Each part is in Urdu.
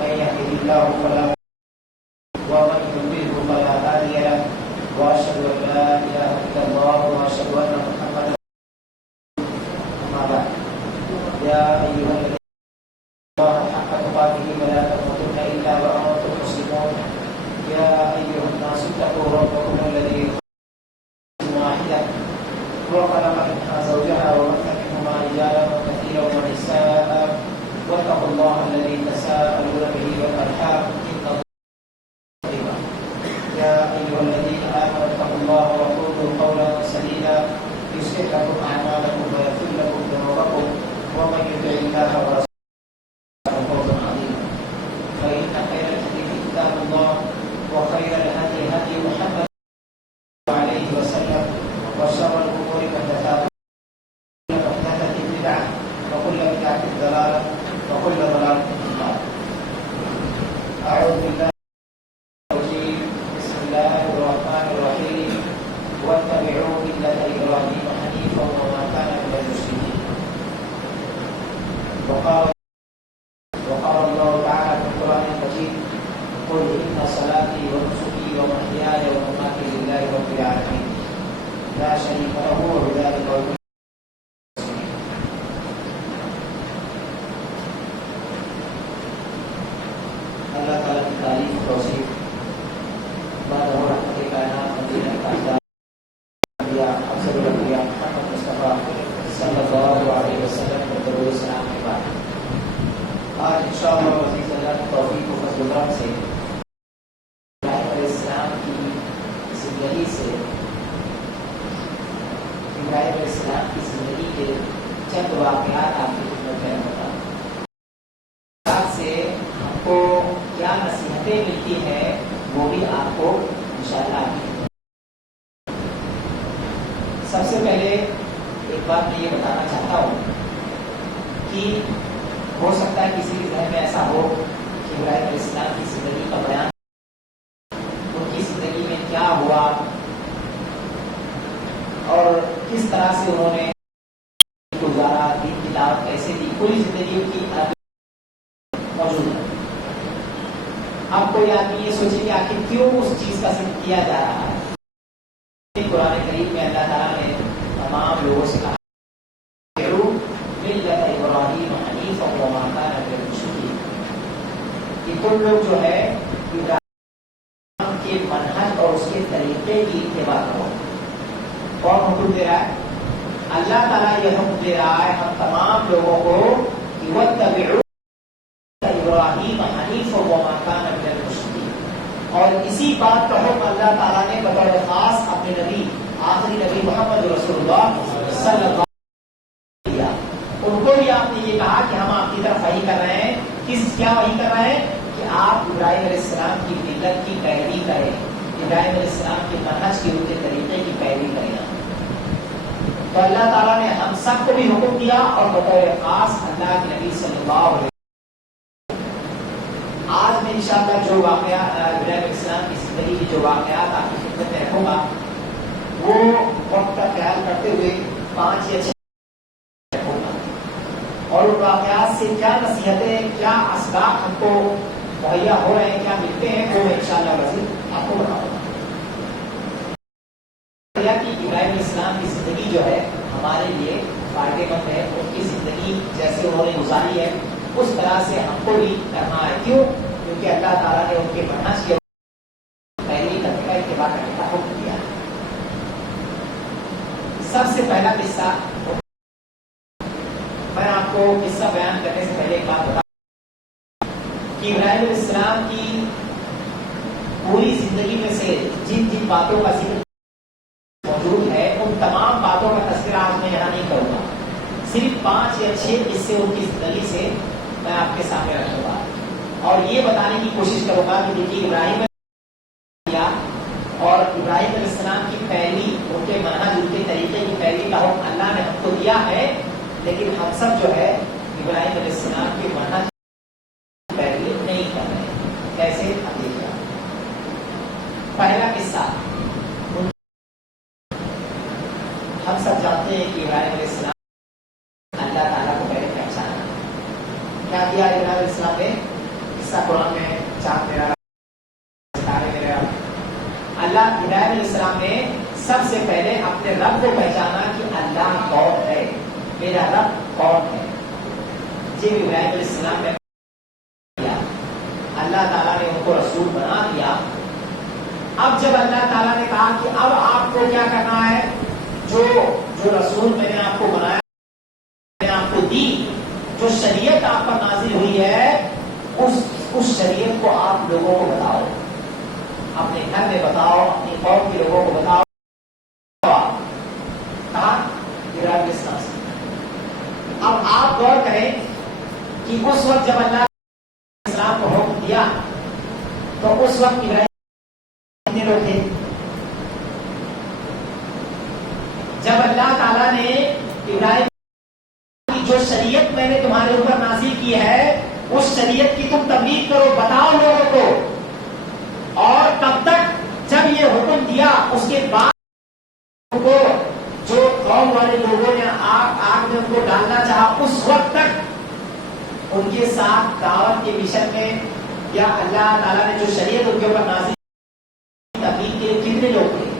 من يهده الله فلا مضل له ومن يضلل فلا هادي له واشهد ان لا اله الا الله واشهد ان محمدا رسول الله. اما بعد يا ايها الذين الله حق تقاته ولا تموتن الا وانتم مسلمون. يا ايها الناس اتقوا ربكم الذي واحدة وخلق منها زوجها وبث منهما رجالا كثيرا ونساء واتقوا الله الذي تساءلون به والأرحام إن الله قريبا. يا أيها الذين آمنوا اتقوا الله وقولوا قولا سديدا يصلح لكم أعمالكم ويغفر لكم ذنوبكم ومن يطع الله ورسوله فوزا عظيما. فإن خير الحديث كتاب الله وخير الهدي هدي محمد عليه وسلم وشر الأمور محدثاتها وكل محدثة بدعة وكل بدعة ضلالة وكل ضلالة في النار. أعوذ بالله الرجيم. بسم الله الرحمن الرحيم. واتبعوا ملة إبراهيم حنيفا وما كان من المشركين. وقال الله تعالى في القرآن المجيد قل إن صلاتي ونسكي ومحياي ومماتي لله رب العالمين لا شريك له وبذلك أمرت. اللہ تعالیٰ کی تعریف توصیف بعد رحمت کائنات مدینہ تاجدار انبیاء افضل الانبیاء محمد مصطفیٰ صلی اللہ علیہ وسلم کو درود و سلام کے بعد آج انشاءاللہ عزیز اللہ کی توفیق و فضل و کرم سے ابراہیم علیہ السلام کی زندگی سے ابراہیم علیہ السلام کی زندگی کے چند واقعات آپ کی خدمت میں ہوتا سے ہم کو کیا نصیحتیں ملتی ہیں وہ بھی آپ کو انشاءاللہ. سب سے پہلے ایک بات میں یہ بتانا چاہتا ہوں کہ ہو سکتا ہے کسی کے ذہن میں ایسا ہو کہ ابراہیم علیہ السلام کی زندگی کا بیان ان کی زندگی میں کیا ہوا اور کس طرح سے انہوں نے گزارا، دین کی دعوت کیسے دی، پوری زندگی ان کی موجود ہے. اب کوئی آدمی یہ سوچے کہ آخر کیوں اس چیز کا ذکر کیا جا رہا ہے. قرآن کریم میں اللہ تعالیٰ نے تمام لوگوں سے کہا ملت ابراہیم حنیفا وما کان من المشرکین کہ تم لوگ جو ہے ابراہیم کے منہج اور اس کے طریقے کی اتباع کرو. کون حکم دے رہا ہے؟ اللہ تعالیٰ یہ حکم دے رہا ہے ہم تمام لوگوں کو کہ واتبعوا ابراہیم حنیفا وما کان من المشرکین. اور اسی بات کا حکم اللہ تعالیٰ نے بطور خاص اپنے نبی آخری نبی محمد رسول اللہ صلی اللہ علیہ وسلم کیا. ان کو بھی آپ نے یہ کہا کہ ہم آپ کی طرف وحی کر رہے ہیں. کیا وحی کر رہے ہیں؟ کہ آپ ابراہیم علیہ السلام کی ملت کی پیروی کریں، ابراہیم علیہ السلام کے منہج کے ان کے طریقے کی پیروی کریں. تو اللہ تعالیٰ نے ہم سب کو بھی حکم دیا اور بطور خاص اللہ کے نبی صلی اللہ علیہ وسلم. آج میں انشاءاللہ جو واقعات ابراہیم علیہ السلام کی زندگی کی جو واقعات آپ کی خدمت میں رکھوں گا وہ وقت کا خیال کرتے ہوئے 5 یا 6 رکھوں گا اور ان واقعات سے کیا نصیحتیں، کیا اسباق ہم کو مہیا ہو رہے ہیں، کیا ملتے ہیں، وہ میں انشاءاللہ مزید آپ کو بتاؤں گا. ابراہیم علیہ السلام کی زندگی جو ہے ہمارے لیے فائدے مند ہے. ان کی زندگی جیسے انہوں نے گزاری ہے اس طرح سے ہم کو بھی کرنا ہے. کیوں؟ کیونکہ اللہ تعالیٰ نے ان کے منہج کے پہلی کرنے کا اتباع کرنے کا حکم دیا. سب سے پہلا قصہ میں آپ کو قصہ بیان کرنے سے پہلے ایک بات بتا کہ ابراہیم علیہ السلام کی پوری زندگی میں سے جن جن باتوں کا ذکر موجود ہے ان تمام باتوں کا تذکرہ آج میں یہاں نہیں کروں گا. صرف 5 یا 6 قصے ان کی زندگی سے میں آپ کے سامنے رکھوں گا اور یہ بتانے کی کوشش کروں گا کہ دیکھیے ابراہیم اور ابراہیم علیہ السلام کی پیروی، ان کے منہج، ان کے طریقے کی پیروی کا حکم اللہ نے ہم کو دیا ہے، لیکن ہم سب جو ہے ابراہیم علیہ السلام کے منہج کی پیروی نہیں کر رہے. کیسے؟ اب دیکھیے پہلا قصہ. ہم سب جانتے ہیں کہ ابراہیم علیہ السلام اللہ تعالیٰ کو پہلے پہچانا. کیا کیا ابراہیم علیہ السلام نے؟ قصہ قرآن میں ہے، چاند میرا ستارے میرے رب. اللہ ابراہیم علیہ السلام نے سب سے پہلے اپنے رب کو پہچانا کہ اللہ کون ہے، میرا رب کون ہے. جب ابراہیم علیہ السلام نے کیا، اللہ تعالیٰ نے ان کو رسول بنا دیا. اب جب اللہ تعالیٰ نے کہا کہ اب آپ کو کیا کرنا ہے، جو رسول میں نے آپ کو بنایا، میں نے آپ کو دی، جو شریعت آپ پر نازل ہوئی ہے، اس شریعت کو آپ لوگوں کو بتاؤ، اپنے گھر میں بتاؤ، اپنی قوم کے لوگوں کو بتاؤ. کہا ابراہیم علیہ السلام سے. اب آپ غور کریں کہ اس وقت جب اللہ علیہ السلام کو حکم دیا تو اس وقت ابراہیم کتنے لوگ تھے؟ جب اللہ تعالیٰ نے ابراہیم کی جو شریعت میں نے تمہارے اوپر نازل کی ہے، اس شریعت کی تم تبلیغ کرو، بتاؤ لوگوں کو. اور تب تک جب یہ حکم دیا، اس کے بعد کو جو قوم والے لوگوں نے آگ میں ان کو ڈالنا چاہا، اس وقت تک ان کے ساتھ دعوت کے مشن میں یا اللہ تعالیٰ نے جو شریعت ان کے اوپر نازل تبلیغ کے لیے کتنے لوگ تھے؟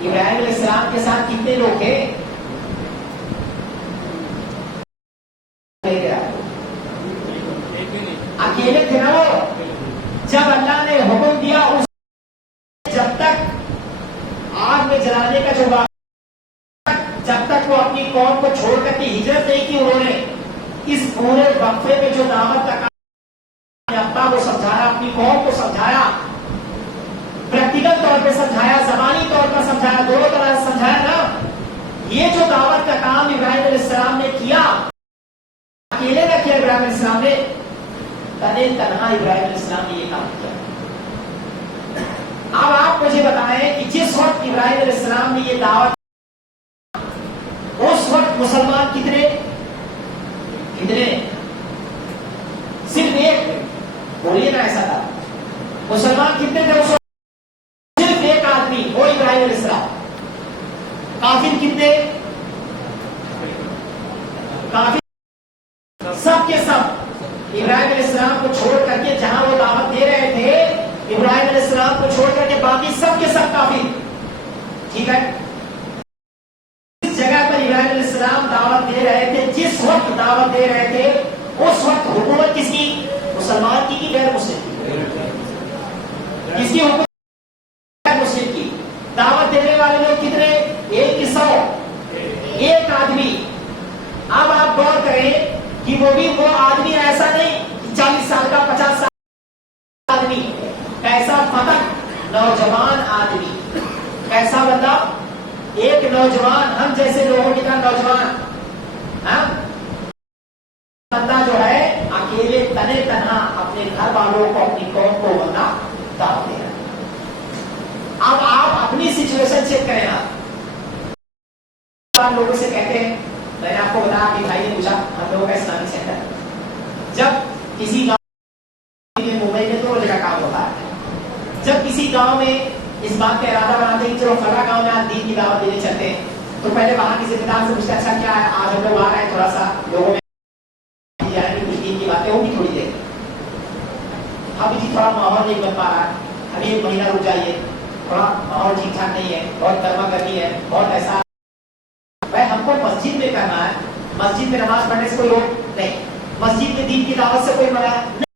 ابراہیم علیہ السلام کے ساتھ کتنے لوگ تھے؟ اکیلے تھے نا وہ. جب اللہ نے حکم دیا، اس جب تک آگ میں جلانے کا جو جب تک وہ اپنی قوم کو چھوڑ کر کے ہجرت نہیں کی، انہوں نے اس پورے وقفے میں جو دعوت کا کام، ابا کو سمجھایا، اپنی قوم کو سمجھایا، پریکٹیکل طور پہ سمجھایا، زبانی طور پر سمجھایا، دونوں طرح سے سمجھایا نا. یہ جو دعوت کا کام ابراہیم علیہ السلام نے کیا، اکیلے نہ کیا ابراہیم علیہ السلام نے، تنے تنہا ابراہیم علیہ السلام نے یہ کام کیا. اب آپ مجھے بتائیں کہ جس وقت ابراہیم علیہ السلام نے یہ دعوت، اس وقت مسلمان کتنے؟ صرف ایک. بولیے نا ایسا تھا. مسلمان کتنے تھے اس وقت؟ صرف ایک آدمی، وہ ابراہیم علیہ السلام. کافر کتنے؟ کافر سب کے سب ابراہیم علیہ السلام کو چھوڑ کر کے، جہاں وہ دعوت دے رہے تھے ابراہیم علیہ السلام کو چھوڑ کر کے، باقی سب کے سب کافر. ٹھیک ہے. جس جگہ پر ابراہیم علیہ السلام دعوت دے رہے تھے، جس وقت دعوت دے رہے تھے، اس وقت حکومت کس کی؟ مسلمان کی غیر مسلم کی؟ کس کی حکومت؟ غیر مسلم کی. دعوت دینے والے لوگ کتنے؟ 1 کی 100، ایک آدمی. اب آپ غور کریں کہ وہ بھی وہ آدمی ایسا نہیں 40 سال کا، 50 سال کا آدمی، ایسا فتح نوجوان آدمی. ایسا بندہ، ایک نوجوان، ہم جیسے لوگوں کی طرح نوجوان بندہ جو ہے، اکیلے تنے تنہا اپنے گھر والوں کو، اپنی قوم کو بندہ دعوت دے رہا ہے. اب آپ اپنی سچویشن چیک کریں. آپ لوگوں سے کہتے ہیں، میں نے آپ کو بتایا کہ بھائی نے پوچھا ہم لوگوں کا اسلامی سینٹر، جب کسی گاؤں میں، ممبئی میں تو جگہ کام ہوتا ہے، جب کسی گاؤں میں اس بات کا ارادہ بناتے ہیں کہ چلو فلاں گاؤں میں آج دین کی دعوت دینے چلتے ہیں، تو پہلے وہاں کی ذمہ دار سے پوچھتے اچھا کیا ہے، آج ہم لوگ آ رہے ہیں، تھوڑا سا لوگوں میں جائیں گے، کچھ دین کی باتیں ہوگی تھوڑی دیر. ابھی جی تھوڑا ماحول نہیں بن پا رہا ہے، ابھی 1 مہینہ رک جائیے، تھوڑا ماحول ٹھیک ٹھاک نہیں ہے، بہت گرما گرمی ہے، بہت ایسا. بھائی ہم کو مسجد میں کرنا ہے، مسجد میں نماز پڑھنے سے کوئی روک نہیں، مسجد میں دین کی دعوت سے کوئی منع نہیں.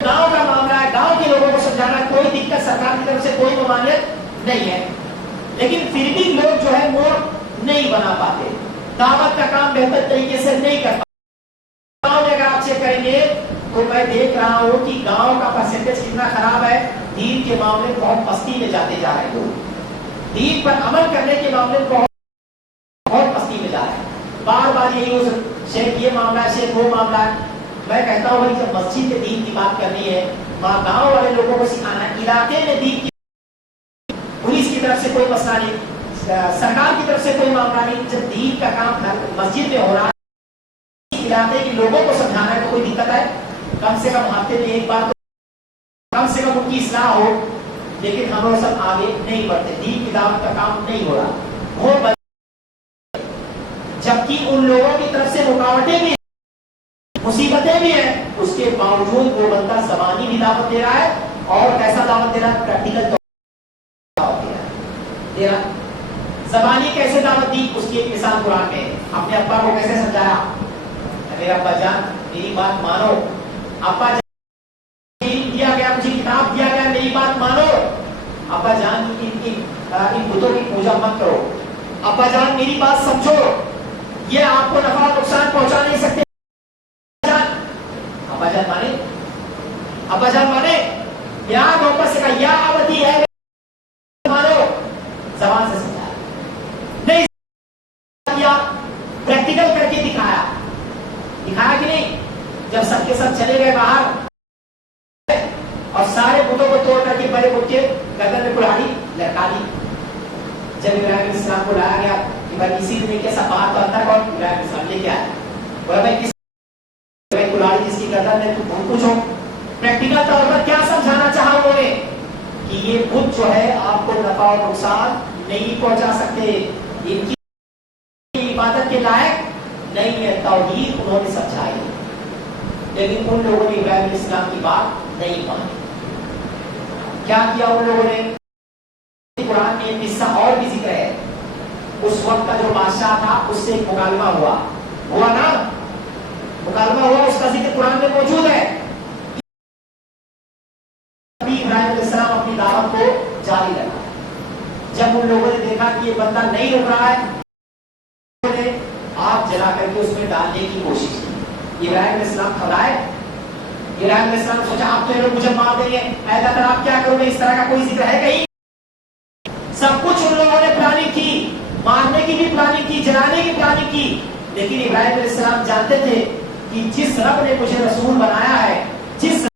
گاؤں کا معاملہ ہے، گاؤں کے لوگوں کو سمجھانا، کوئی دقت سرکار کی طرف سے کوئی ممانعت نہیں ہے. لیکن پھر بھی لوگ جو ہے وہ نہیں بنا پاتے، دعوت کا کام بہتر طریقے سے نہیں کر پاتے. گاؤں میں اگر آپ چیک کریں گے تو میں دیکھ رہا ہوں کہ گاؤں کا پرسنٹیج کتنا خراب ہے. دین کے معاملے میں بہت پستی میں جاتے جا رہے ہیں لوگ، دین پر عمل کرنے کے معاملے میں بہت پستی میں جا رہے ہیں. بار بار یہی شیخ یہ معاملہ ہے، شیخ وہ معاملہ ہے. میں کہتا ہوں بھائی جب مسجد میں دین کی بات کرنی ہے، وہاں گاؤں والے لوگوں کو سکھانا ہے. علاقے میں دین کی، پولیس کی طرف سے کوئی مسئلہ نہیں، سرکار کی طرف سے کوئی معاملہ نہیں. جب دین کا کام مسجد میں ہو رہا ہے، علاقے کے لوگوں کو سمجھانا ہے تو کوئی دقت ہے؟ کم سے کم ہفتے میں ایک بار کم سے کم ان کی اصلاح ہو. لیکن ہم لوگ سب آگے نہیں بڑھتے، دین کی دعوت کا کام نہیں ہو رہا. وہ جبکہ ان لوگوں کی طرف سے رکاوٹیں بھی بھی ہیں اس کے باوجود وہ بندہ زبانی بھی دعوت دے رہا ہے اور کیسا دعوت دے رہا ہے؟ پریکٹیکل دعوت دے رہا ہے. زبانی کیسے دعوت دی اس کی ایک مثال قرآن میں. اپنے ابا کو کیسے سمجھایا؟ میرے ابا جان میری بات مانو. ابا جان دیا گیا مجھے کتاب دیا گیا میری بات مانو. ابا جان ان بتوں کی پوجا مت کرو. ابا جان میری بات سمجھو یہ آپ کو نفع نقصان پہنچا نہیں سکتے. ابا جان مانے ابا جان مانے یا واپس سے کہا یا ابدی ہے مانو. زبان سے سمجھایا نہیں کیا پریکٹیکل کر کے دکھایا کہ نہیں. جب سب کے سب چلے گئے باہر اور سارے بتوں کو توڑ کر کے بڑے بت کے گردن میں کلاڑی لٹکا دی. جب ابراہیم علیہ السلام کو لایا گیا کہ بھائی کسی نے کیسا باہر تو اندر کون؟ ابراہیم علیہ السلام لے کے آیا. بولا بھائی کس کلاڑی جس کی گردن میں تم پوچھو. پریکٹیکل طور پر کیا سمجھانا چاہا انہوں نے کہ یہ بت جو ہے آپ کو نفع اور نقصان نہیں پہنچا سکتے, ان کی عبادت کے لائق نہیں ہے. توحید انہوں نے سمجھائی لیکن ان لوگوں نے ابراہیم علیہ السلام کی بات نہیں مانی. کیا کیا ان لوگوں نے؟ قرآن میں ایک قصہ اور بھی ذکر ہے. اس وقت کا جو بادشاہ تھا اس سے ایک مکالمہ ہوا نا, مکالمہ ہوا, اس کا ذکر قرآن میں موجود ہے. ابراہیم علیہ السلام اپنی دعوت کو جاری رکھا. جب ان لوگوں نے دیکھا کہ یہ بندہ نہیں رک رہا ہے, آگ جلا کر کے اس میں ڈالنے کی کوشش کی. ابراہیم علیہ السلام گھبرائے. ابراہیم علیہ السلام سوچا آپ تو یہ لوگ مجھے مار دیں گے, اے اللہ آپ کیا کرو گے؟ اس طرح کا کوئی ذکر ہے کہیں؟ سب کچھ ان لوگوں نے پلاننگ کی, مارنے کی بھی پلاننگ کی, جلانے کی پلاننگ کی. لیکن ابراہیم علیہ السلام جانتے تھے کہ جس رب نے مجھے رسول بنایا ہے, جس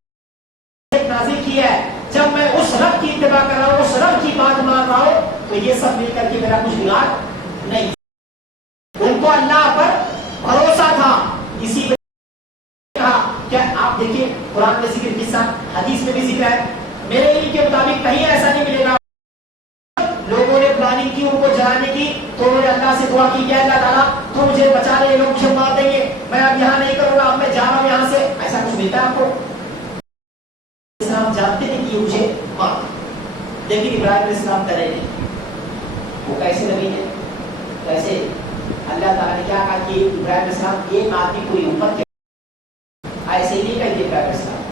نازل کی ہے, جب میں اس رب کی اتباع کر رہا ہوں, اس رب کی بات مان رہا ہوں, تو یہ سب مل کر کے میرا کچھ بگاڑ نہیں. ان کو اللہ پر بھروسہ تھا. اسی میں کہا کیا آپ دیکھیں قرآن میں ذکر قصہ, حدیث میں بھی ذکر ہے. میرے علم کے مطابق کہیں ایسا نہیں ملے گا لوگوں نے پلاننگ کی ان کو جلانے کی تو انہوں نے اللہ سے دعا کی کہ اللہ تعالیٰ تو مجھے بچا لے, لوگ مجھے مار دیں گے, میں اب یہاں نہیں کروں گا, اب میں جا رہا ہوں یہاں سے. ایسا کچھ ملتا ہے آپ کو؟ اسلام جانتے ہیں کہ یہ مجھے مار, لیکن ابراہیم علیہ السلام کرے نہیں. وہ کیسے نبی ہے؟ کیسے اللہ تعالیٰ نے کیا کہا کہ ابراہیم علیہ السلام ایک آدمی پوری امت کے ایسے ہی نہیں کہتے. ابراہیم علیہ السلام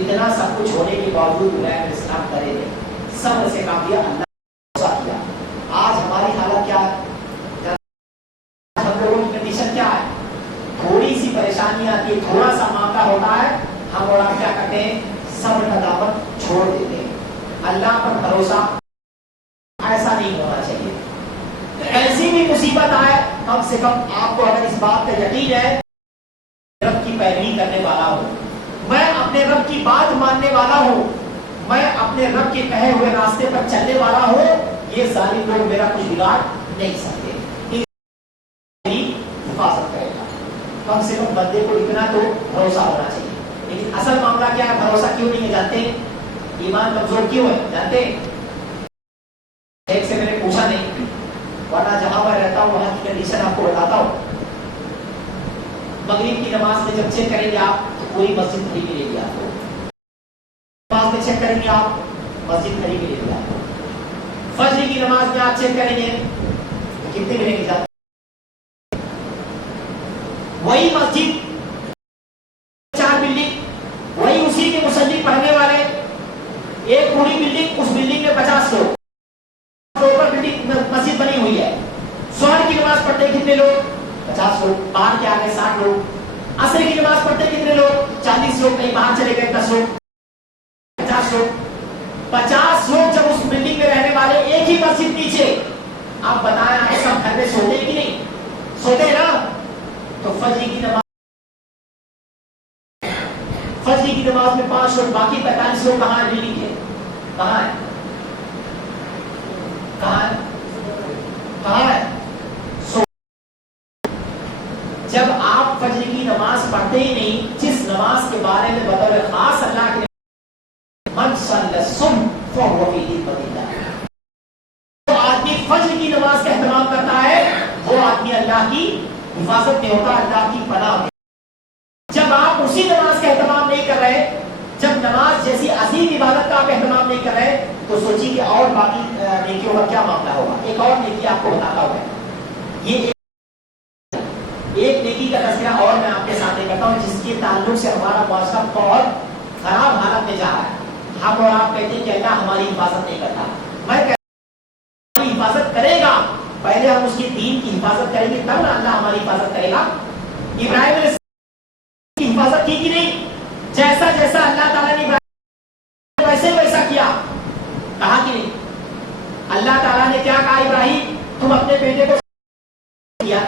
اتنا سب کچھ ہونے کے باوجود ابراہیم علیہ السلام کرے نہیں, صبر سے کام کیا, اللہ کیا. آج ہماری حالت کیا ہے؟ ہم لوگوں کی کنڈیشن کیا ہے؟ تھوڑی سی پریشانی آتی ہے, تھوڑا سا معاملہ ہوتا ہے, ہم اور آپ کیا کرتے ہیں؟ صبر کا دعوت چھوڑ دیتے ہیں. اللہ پر بھروسہ ایسا نہیں ہونا چاہیے. ایسی بھی مصیبت آئے کم سے کم آپ کو اگر اس بات کا یقین ہے رب کی پیروی کرنے والا ہوں, میں اپنے رب کی بات ماننے والا ہوں, میں اپنے رب کے کہے ہوئے راستے پر چلنے والا ہوں, یہ ظالم لوگ میرا کچھ بگاڑ نہیں سکتے, حفاظت کرے گا. کم سے کم بندے کو اتنا تو بھروسہ ہونا چاہیے. لیکن اصل معاملہ کیا ہے؟ بھروسہ کیوں نہیں ہے جانتے؟ ایمان کمزور کیوں ہے جانتے؟ ایک سے میں نے پوچھا نہیں, ورنہ جہاں میں رہتا ہوں وہاں کی کنڈیشن آپ کو بتاتا ہوں. مغرب کی نماز میں جب چیک کریں گے آپ تو پوری مسجد کھلی ملے گی آپ کو. نماز میں چیک کریں گے آپ مسجد کھلی ملے گی آپ کو. فجر کی نماز میں آپ چیک کریں گے کتنے ملیں گے جاتے؟ وہی مسجد, 4 بلڈنگ, وہی اسی کے مصلی پڑھنے والے, ایک پوری بلڈنگ, اس بلڈنگ میں 50 لوگ, اوپر بلڈنگ مسجد بنی ہوئی ہے. ظہر کی نماز پڑھتے کتنے لوگ؟ 50 لوگ, باہر کے آگے 60 لوگ. عصر کی نماز پڑھتے کتنے لوگ؟ 40 لوگ, کہیں باہر چلے گئے 10 لوگ, 50 لوگ. 50 لوگ جب اس بلڈنگ میں رہنے والے, ایک ہی مسجد نیچے, آپ بتائیں آپ سب گھر میں سوتے کہ نہیں سوتے نا؟ تو فجر کی نماز میں 5 لوگ, باقی 45 لوگ کہاں ہے بلڈنگ کے؟ کہاں ہے؟ کہاں ہے؟ کہاں ہے؟ جب آپ فجر کی نماز پڑھتے ہی نہیں, جس نماز کے بارے میں بطور خاص اللہ کے من صلی الصبح فهو في ذمة الله, جو آدمی فجر کی نماز کا اہتمام کرتا ہے وہ آدمی اللہ کی حفاظت میں ہوتا ہے, اللہ کی پناہ میں. جب آپ اسی تو سوچیے کہ اور باقی نیکیوں کا کیا معاملہ ہوگا. ایک اور نیکی آپ کو بتاتا ہوں میں. یہ ایک نیکی کا تذکرہ اور میں آپ کے سامنے کرتا ہوں جس کے تعلق سے ہمارا معاشرہ بہت خراب حالت میں جا رہا ہے. ہم اور آپ کہتے ہیں کہ اللہ ہماری حفاظت نہیں کرتا. میں کہتا ہوں حفاظت کرے گا. پہلے ہم اس کے دین کی حفاظت کریں گے تب نا اللہ ہماری حفاظت کرے گا. ابراہیم علیہ السلام کی حفاظت کی کہ نہیں؟ جیسا جیسا اللہ تعالیٰ نے ابراہیم ویسے ویسا کیا. کہا کہ نہیں؟ اللہ تعالیٰ نے کیا کہا ابراہیم تم اپنے بیٹے کو کیا.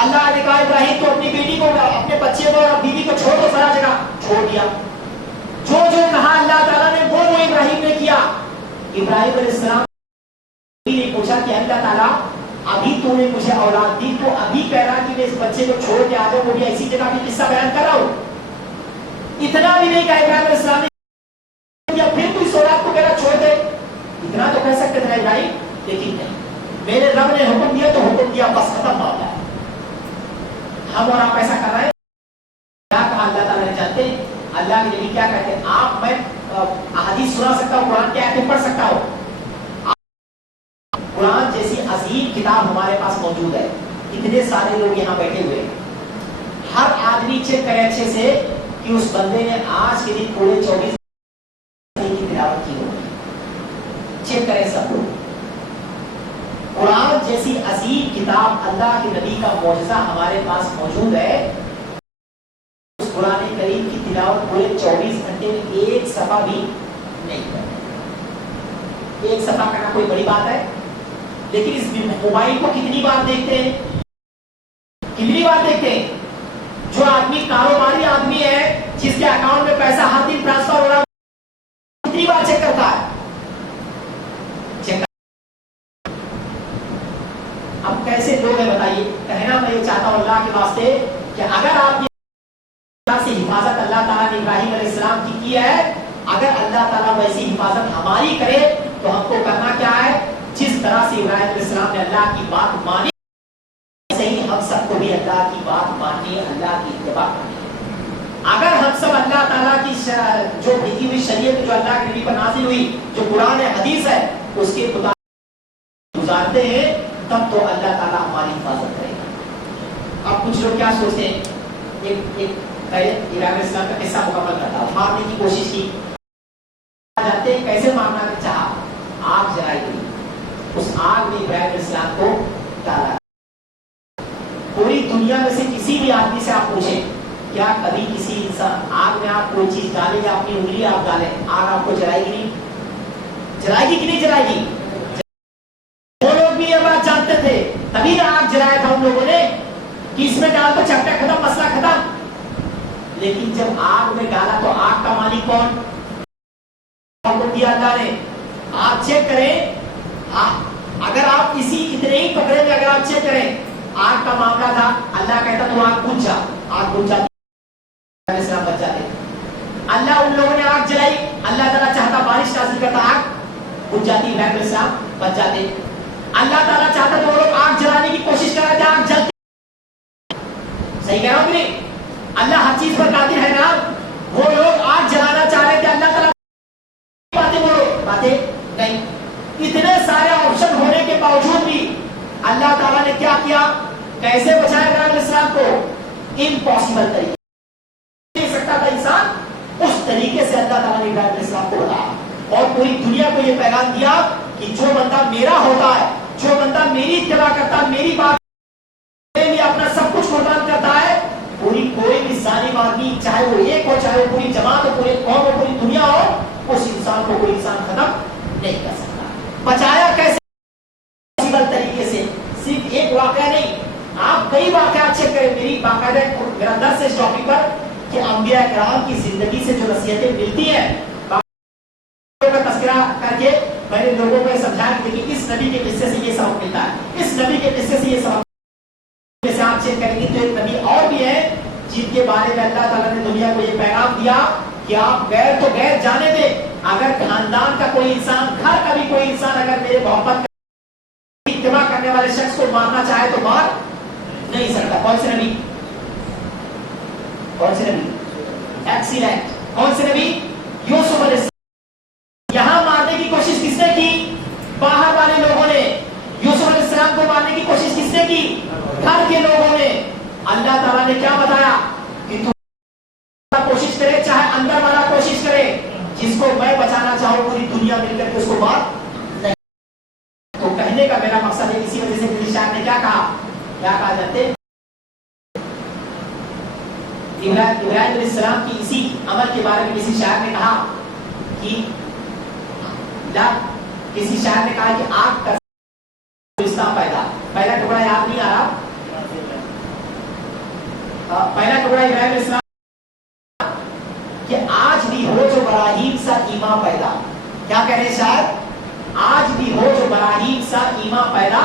اللہ نے کہا ابراہیم تو اپنی بیٹی کو اپنے بچے کو اور بیوی کو چھوڑ دو سارا جگہ. چھوڑ دیا. جو جو کہا اللہ تعالیٰ نے وہ ابراہیم نے کیا. ابراہیم علیہ السلام نے پوچھا کہ اللہ تعالیٰ ابھی تو نے مجھے اولاد دی تو ابھی کہہ رہا کہ میں اس بچے کو چھوڑ کے آ جاؤں. وہ بھی ایسی جگہ بھی قصہ بیان کر رہا ہوں. اتنا بھی نہیں کہا ابراہیم علیہ السلام نے یا پھر کوئی اولاد کو کہہ رہا چھوڑ دے. اتنا تو کہہ سکتے تھے ابراہیم, لیکن نہیں. میرے رب نے حکم دیا تو حکم دیا, بس ختم معاملہ ہے. ہم اور آپ ایسا کر رہے ہیں. کیا کہا اللہ تعالیٰ نے جانتے ہیں؟ اللہ کے نبی کیا کہتے ہیں؟ آپ میں احادیث سنا سکتا ہوں, قرآن کی آیتیں پڑھ سکتا ہوں. قرآن جیسی عظیم کتاب ہمارے پاس موجود ہے. اتنے سارے لوگ یہاں بیٹھے ہوئے, ہر آدمی چیک کرے اچھے سے کہ اس بندے نے آج کے دن پورے 24 کی تلاوت کی ہوگی. چیک کریں سب لوگ. قرآن جیسی عظیم کتاب اللہ کے نبی کا معجزہ ہمارے پاس موجود ہے. اس قرآن کریم کی تلاوت پورے 24 گھنٹے میں ایک صفحہ بھی نہیں کرتے. ایک صفحہ کرنا کوئی بڑی بات ہے, لیکن اس موبائل کو کتنی بار دیکھتے ہیں؟ کتنی بار دیکھتے ہیں؟ جو آدمی کاروباری آدمی ہے, جس کے اکاؤنٹ میں پیسہ ہر دن ٹرانسفر ہو رہا ہے, کتنی بار چیک کرتا ہے؟ اب کیسے لوگ ہیں بتائیے. کہنا میں یہ چاہتا ہوں اللہ کے واسطے کہ اگر آپ سے حفاظت اللہ تعالیٰ نے ابراہیم علیہ السلام کی ہے, اگر اللہ تعالیٰ ویسی حفاظت ہماری کرے تو ہم کو کرنا کیا ہے؟ جس طرح سے ابراہیم علیہ السلام نے اللہ کی بات مانی, ایسے ہی ہم سب کو بھی اللہ کی بات ماننی ہے, اللہ کی اتباع کرنی ہے. اگر ہم سب اللہ تعالیٰ کی جو بھیجی ہوئی شریعت جو اللہ کے نبی پر نازل ہوئی, جو قرآن حدیث ہے, اس کے مطابق گزارتے ہیں, تب تو اللہ تعالیٰ ہماری حفاظت کرے گا. اب کچھ لوگ کیا سوچتے ہیں؟ ایک ابراہیم علیہ السلام کا قصہ مکمل کرتا ہوں. مارنے کی کوشش کی, جانتے ہیں کیسے مارنا چاہا؟ آگ جلائی گئی. اس آگ میں ابراہیم علیہ السلام کو ڈالا. پوری دنیا میں سے کسی بھی آدمی سے آپ پوچھیں, کیا کبھی کسی انسان آگ میں آپ کوئی چیز ڈالیں یا اپنی انگلی آپ ڈالیں, آگ آپ کو جلائے گی نہیں؟ جلائے گی کہ نہیں جلائے گی؟ وہ لوگ بھی یہ بات جانتے تھے, تبھی نہ آگ جلایا تھا ان لوگوں نے کہ اس میں ڈال تو چپٹا ختم, مسئلہ ختم. لیکن جب آگ میں ڈالا تو آگ کا مالک کون؟ دیا اللہ نے. آپ چیک کریں, اگر آپ اسی اتنے ہی پکڑے میں اگر آپ چیک کریں, آگ کا معاملہ تھا, اللہ کہتا تو آگ بجھ جا, آگ بجھ جاتی, السلام بچ جاتے. اللہ ان لوگوں نے آگ جلائی, اللہ تعالیٰ چاہتا بارش نازل کرتا, آگ بجھ جاتی, ابراہیم علیہ السلام بچ جاتے. اللہ تعالیٰ چاہتا تو وہ لوگ آگ جلانے کی کوشش کر رہے تھے, آگ جلتی. صحیح کہہ رہا ہوں کہ نہیں؟ اللہ ہر چیز پر قادر ہے نا. وہ لوگ آگ جلانا چاہ رہے تھے, اللہ تعالیٰ باتیں بولو, باتیں نہیں. اتنے سارے آپشن ہونے کے باوجود بھی اللہ تعالیٰ نے کیا کیا؟ کیسے بچایا ابراہیم علیہ السلام کو؟ امپاسبل طریقے دے سکتا تھا انسان, اس طریقے سے اللہ تعالیٰ نے ابراہیم علیہ السلام کو بتایا اور پوری دنیا کو یہ پیغام دیا کہ جو بندہ میرا ہوتا ہے, جو بندہ میری اتباع کرتا ہے, میری بات میرے لیے اپنا سب کچھ قربان کرتا ہے, پوری کوئی بھی ظالم آدمی, چاہے وہ ایک ہو, چاہے وہ پوری جماعت ہو, پوری قوم ہو, پوری دنیا ہو, اس انسان کو کوئی انسان ختم نہیں کر سکتا. بچایا کیسے؟ طریقے سے. صرف ایک واقعہ نہیں, آپ کئی واقعات چیک کریں. میری باقاعدہ میرا درس ہے اس ٹاپک پر کہ انبیاء کرام کی زندگی سے جو نصیحتیں ملتی ہیں, کا تذکرہ کر کے میں نے لوگوں کو سمجھایا کہ دیکھیے اس نبی کے قصے سے یہ سبق ملتا ہے, اس نبی کے قصے سے یہ سبق. جیسے آپ چیک کریں گے تو ایک نبی اور بھی ہے جن کے بارے میں اللہ تعالیٰ نے دنیا کو یہ پیغام دیا کہ آپ غیر تو غیر جانے دیں, اگر خاندان کا کوئی انسان, گھر کا بھی کوئی انسان اگر میرے محبت اتباع کرنے والے شخص کو مارنا چاہے تو مار نہیں سکتا. کون سے نبی؟ کون سے نبی؟ ایکسیلنٹ. کون سے نبی؟ یوسف علیہ السلام. یہاں مارنے کی کوشش ابراہیم علیہ السلام کی اسی عمل کے بارے میں کسی شاعر نے کہا کہ کسی شاعر نے کہا کہ آگ کا اسلام پیدا، پہلا ٹکڑا یاد نہیں آ رہا، پہلا ٹکڑا ابراہیم علیہ السلام کہ آج بھی ہو جو براہیم سا ایمان پیدا، کیا کہہ رہے شاید آج بھی ہو جو براہیم سا ایمان پیدا،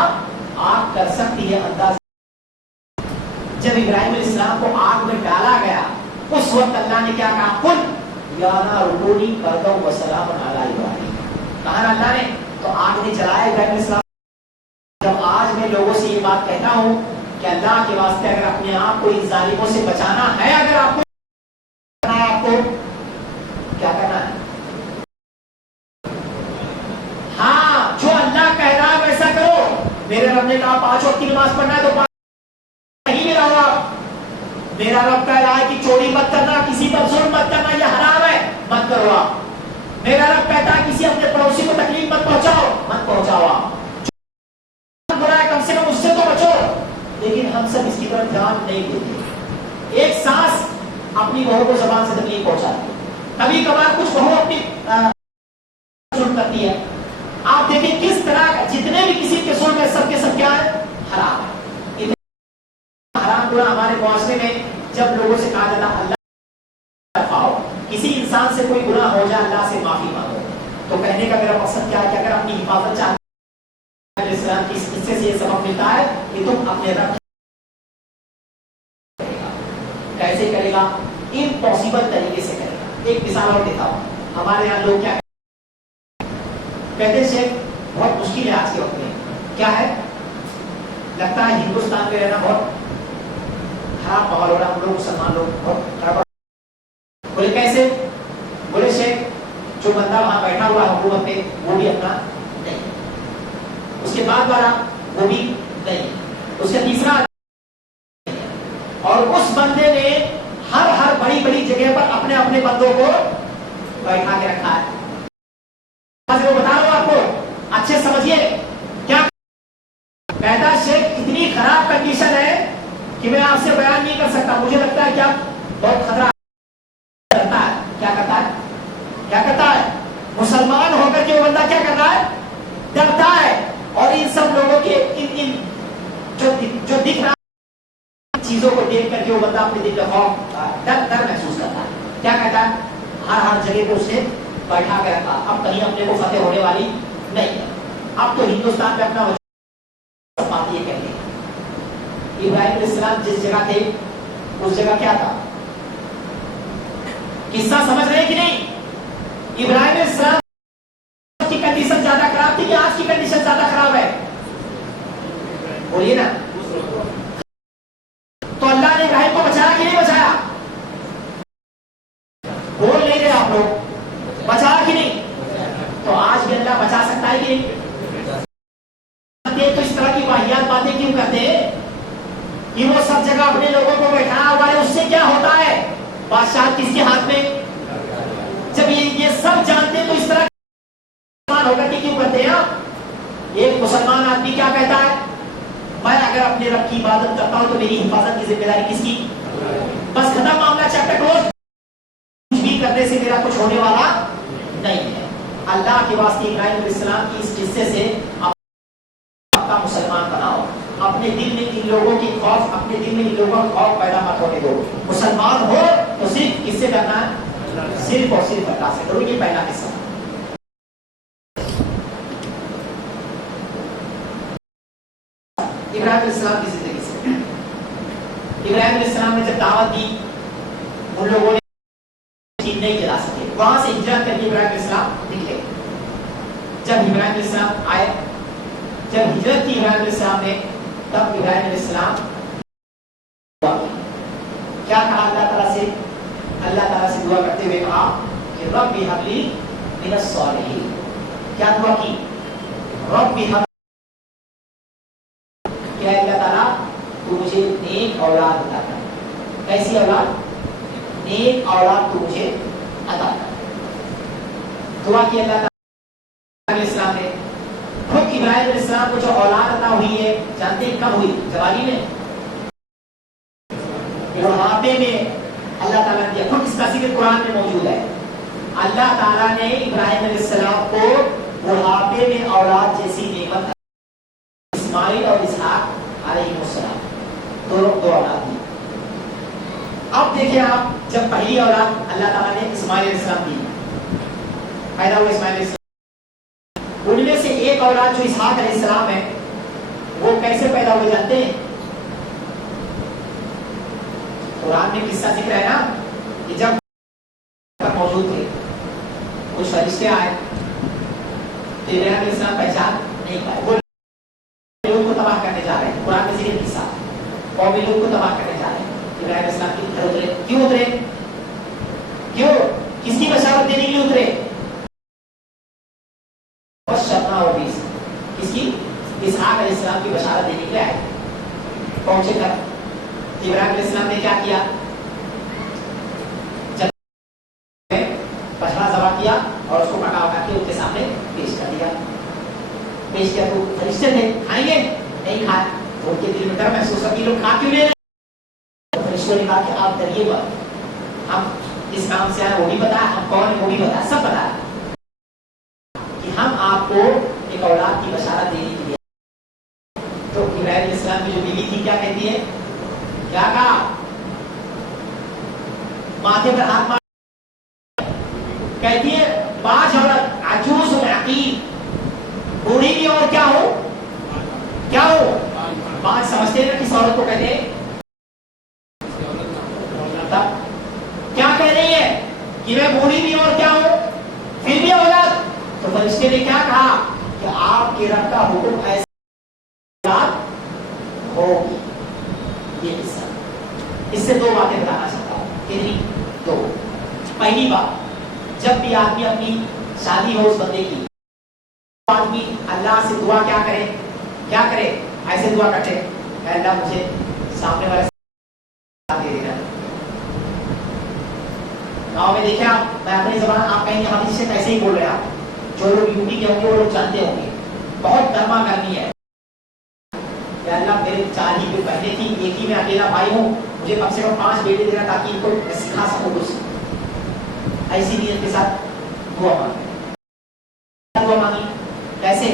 آگ کر سکتی ہے انداز۔ جب ابراہیم علیہ السلام کو آگ میں ڈالا گیا اس وقت اللہ نے کیا کہا، قل یا نار کونی بردا و سلام علی ابراہیم، کہا نا اللہ نے، تو آگ نے جلایا ابراہیم علیہ السلام۔ جب آج میں لوگوں سے یہ بات کہتا ہوں کہ اللہ کے واسطے اگر اپنے آپ کو ان ظالموں سے بچانا ہے، اگر آپ کو کیا کرنا ہے، ہاں جو اللہ کہہ رہا ہے ویسا کرو۔ میرے رب نے کہا 5 وقت کی نماز پڑھنا ہے تو نہیں میرا رب، میرا رب کہہ رہا ہے کہ چوری مت کرنا، کسی پر ظلم مت کرنا، یہ حرام ہے، مت کرو آپ۔ میرا رب کہتا ہے کسی اپنے پڑوسی کو تکلیف مت پہنچاؤ، مت پہنچاؤ آپ، برا ہے کم سے کم اس سے تو بچو۔ لیکن ہم سب اس کی طرف دھیان نہیں دیتے، ایک سانس اپنی بہو کو زبان سے تکلیف پہنچاتی ہے، کبھی کبھار کچھ بہو اپنی ظلم کرتی ہے۔ آپ دیکھیں کس طرح جتنے بھی کسی کے ظلم ہے سب کے سب کیا ہے، حرام ہے۔ حرام گناہ ہمارے معاشرے میں جب لوگوں سے کہا جاتا اللہ پاؤ، کسی انسان سے کوئی گناہ ہو جائے اللہ سے معافی مانگو، تو کہنے کا میرا مقصد کیا ہے کہ اگر اپنی حفاظت چاہتے ہیں، اسلام کی اس قصے سے یہ سبق ملتا ہے کہ تم اپنے رب کیسے کرے گا، امپاسبل طریقے سے کرے گا۔ ایک مثال اور دیتا ہوں، ہمارے یہاں لوگ کیا کہتے ہیں، شیخ بہت مشکل ہے آج کے وقت میں، کیا ہے، لگتا ہے ہندوستان میں رہنا بہت خراب ماحول ہو رہا، ہم لوگ مسلمان لوگ بہت خراب۔ بولے کیسے، بولے شیخ جو بندہ وہاں بیٹھا ہوا حکومت پہ وہ بھی اپنا نہیں، اس کے بعد والا وہ بھی نہیں، اس کا تیسرا، اور اس بندے نے ہر بڑی بڑی جگہ پر اپنے اپنے بندوں کو بیٹھا کے رکھا ہے۔ میں بتا رہا ہوں آپ کو، اچھے سمجھیے کیا کہتا شیخ، اتنی خراب کنڈیشن ہے کہ میں آپ سے بیان نہیں کر سکتا، مجھے لگتا ہے کیا بہت خطرہ رہتا ہے۔ کیا کرتا ہے، کیا کرتا ہے، مسلمان ہو کر کے وہ بندہ کیا کر رہا ہے، ڈرتا ہے، اور ان سب لوگوں کے ان جو دکھ رہا چیزوں کو دیکھ کر کے وہ بندہ اپنے دل میں خوف ڈر محسوس کرتا ہے۔ کیا کہتا ہے، ہر جگہ کو اسے بیٹھا کے رکھا، اب کہیں اپنے کو فتح ہونے والی نہیں ہے۔ اب تو ہندوستان میں اپنا بات یہ کہتے ہیں، ابراہیم علیہ السلام جس جگہ تھے اس جگہ کیا تھا، قصہ سمجھ رہے کہ نہیں؟ ابراہیم علیہ السلام کی کنڈیشن زیادہ خراب تھی کہ آج کی کنڈیشن زیادہ خراب ہے؟ بولیے نا۔ تو اللہ نے ابراہیم کو بچایا کہ نہیں بچایا؟ بول نہیں رہے آپ لوگ، بچایا کہ نہیں؟ تو آج بھی اللہ بچا سکتا ہے کہ نہیں؟ تو اس طرح کی واحیات باتیں کیوں کرتے ہیں کہ وہ سب جگہ اپنے لوگوں کو بیٹھایا ہوا ہے، اس سے کیا ہوتا ہے، بادشاہ کس کے ہاتھ میں؟ جب یہ سب جانتے تو اس طرح مسلمان ہو کر کے کیوں کرتے ہیں آپ؟ ایک مسلمان آدمی کیا کہتا ہے، میں اگر اپنے رب کی عبادت کرتا ہوں تو میری حفاظت کی ذمہ داری کس کی، بس ختم معاملہ، چیپٹر کلوز، کچھ بھی کرنے سے میرا کچھ ہونے والا نہیں ہے۔ اللہ کے واسطے ابراہیم علیہ السلام کی اس قصے سے اپنا مسلمان بناؤ، اپنے دل میں ان لوگوں کی خوف، اپنے دل میں ان لوگوں کا خوف پیدا مت ہونے دو۔ مسلمان ہو تو صرف کس سے کرنا ہے، صرف اور صرف اللہ سے کرو۔ یہ پہلا قصہ۔ ابراہیم علیہ السلام کی زندگی سے، ابراہیم علیہ السلام نے جب دعوت دی ان لوگوں نے نہیں جلا سکے، وہاں سے ہجرت کر کے ابراہیم علیہ السلام نکلے۔ جب ابراہیم علیہ السلام آئے، جب ہجرت کی ابراہیم علیہ السلام نے، تب ابراہیم علیہ السلام کیا کہا اللہ تعالیٰ سے، اللہ تعالیٰ سے دعا کرتے ہوئے کہا کہ رب ہب لی من الصالحین۔ کیا دعا کی، رب ہب، کیا اللہ تعالیٰ تو مجھے نیک اولاد عطا کر۔ کیسی اولاد، نیک اولاد تو مجھے عطا کر۔ دعا کی اللہ تعالیٰ علیہ السلام نے۔ خود ابراہیم علیہ السلام کو جو اولاد عطا ہوئی ہے جانتے ہیں کب ہوئی، جوانی میں، بڑھاپے میں، اس کا ذکر قرآن میں موجود ہے. اللہ تعالیٰ نے ابراہیم علیہ السلام کو بڑھاپے میں اولاد جیسی نعمت اسماعیل اور اسحاق علیہ السلام دو اولاد دی. اب دیکھیں آپ, جب پہلی اولاد اللہ تعالیٰ نے اسماعیل علیہ السلام دی, پیدا ہوئے اسماعیل علیہ السلام, ان میں سے ایک اولاد جو اسحاق علیہ السلام ہے وہ کیسے پیدا ہوئے جانتے ہیں؟ قرآن میں قصہ ذکر ہے نا کہ جب موجود تھے کچھ فرشتے آئے تو ابراہیم علیہ السلام پہچان نہیں پائے, وہ لوگوں کو تباہ کرنے جا رہے ہیں. قرآن میں ذکر قصہ قومی لوگوں کو تباہ کرنے جا رہے ہیں. ابراہیم علیہ السلام کے گھر اترے. کیوں اترے؟ کیوں؟ کس کی بشارت دینے کے لیے اترے؟ کس کی؟ اسحاق علیہ السلام کی بشارت دینے کے لیے آئے. پہنچے گھر, ابراہیم علیہ السلام نے کیا کیا؟ بچڑا ذبح کیا اور اس کو کٹا اٹھا کے ان کے سامنے پیش کر دیا. پیش کیا تو فرشتے تھے, کھائیں گے؟ نہیں کھائے. تو ان کے دل میں ڈر محسوس ہوا کہ لوگ کھا کیوں لے. فرشتوں نے کہا کہ آپ ڈریے مت, ہم اس کام سے آئے وہ بھی پتا ہے, ہم کون ہیں وہ بھی پتا ہے, سب پتا ہے کہ ہم آپ کو ایک اولاد کی بشارت دینے کے لیے. تو ابراہیم علیہ السلام کی جو بیوی تھی کیا کہتی ہے؟ کیا کہا؟ ماتھے پر ہاتھ مار کہتی ہے پانچ عورت عجوز عقیم, بوڑھی بھی اور کیا ہو, کیا ہو, پانچ. سمجھتے ہیں کس عورت کو کہتے ہیں؟ کیا کہہ رہی ہے کہ میں بوڑھی بھی اور کیا ہوں پھر بھی اولاد. تو فرشتے نے کیا کہا کہ آپ کے رب کا حکم ایسا ہوگی. یہ حصہ اس سے دو باتیں بتانا چاہتا ہوں. کتنی؟ دو. پہلی بات, جب بھی آدمی اپنی شادی ہو اس بندے کی, آدمی اللہ سے دعا کیا کرے, کیا کرے؟ ایسے دعا کرتے اے اللہ مجھے سامنے والے دے دینا. گاؤں میں دیکھیں آپ, میں اپنی زبان, آپ کہیں گے ہم اس سے کیسے ہی بول رہے ہیں. آپ جو لوگ یوپی کے ہوں گے وہ لوگ جانتے ہوں گے, بہت گرما گرمی ہے. کہ اللہ میرے 4 ہی بہنیں تھیں, ایک ہی میں اکیلا بھائی ہوں, مجھے کم سے کم 5 بیٹے دینا تاکہ ان کو سکھا سکوں کچھ. ایسی نیت کے ساتھ دعا مانگی. دعا مانگی کیسے؟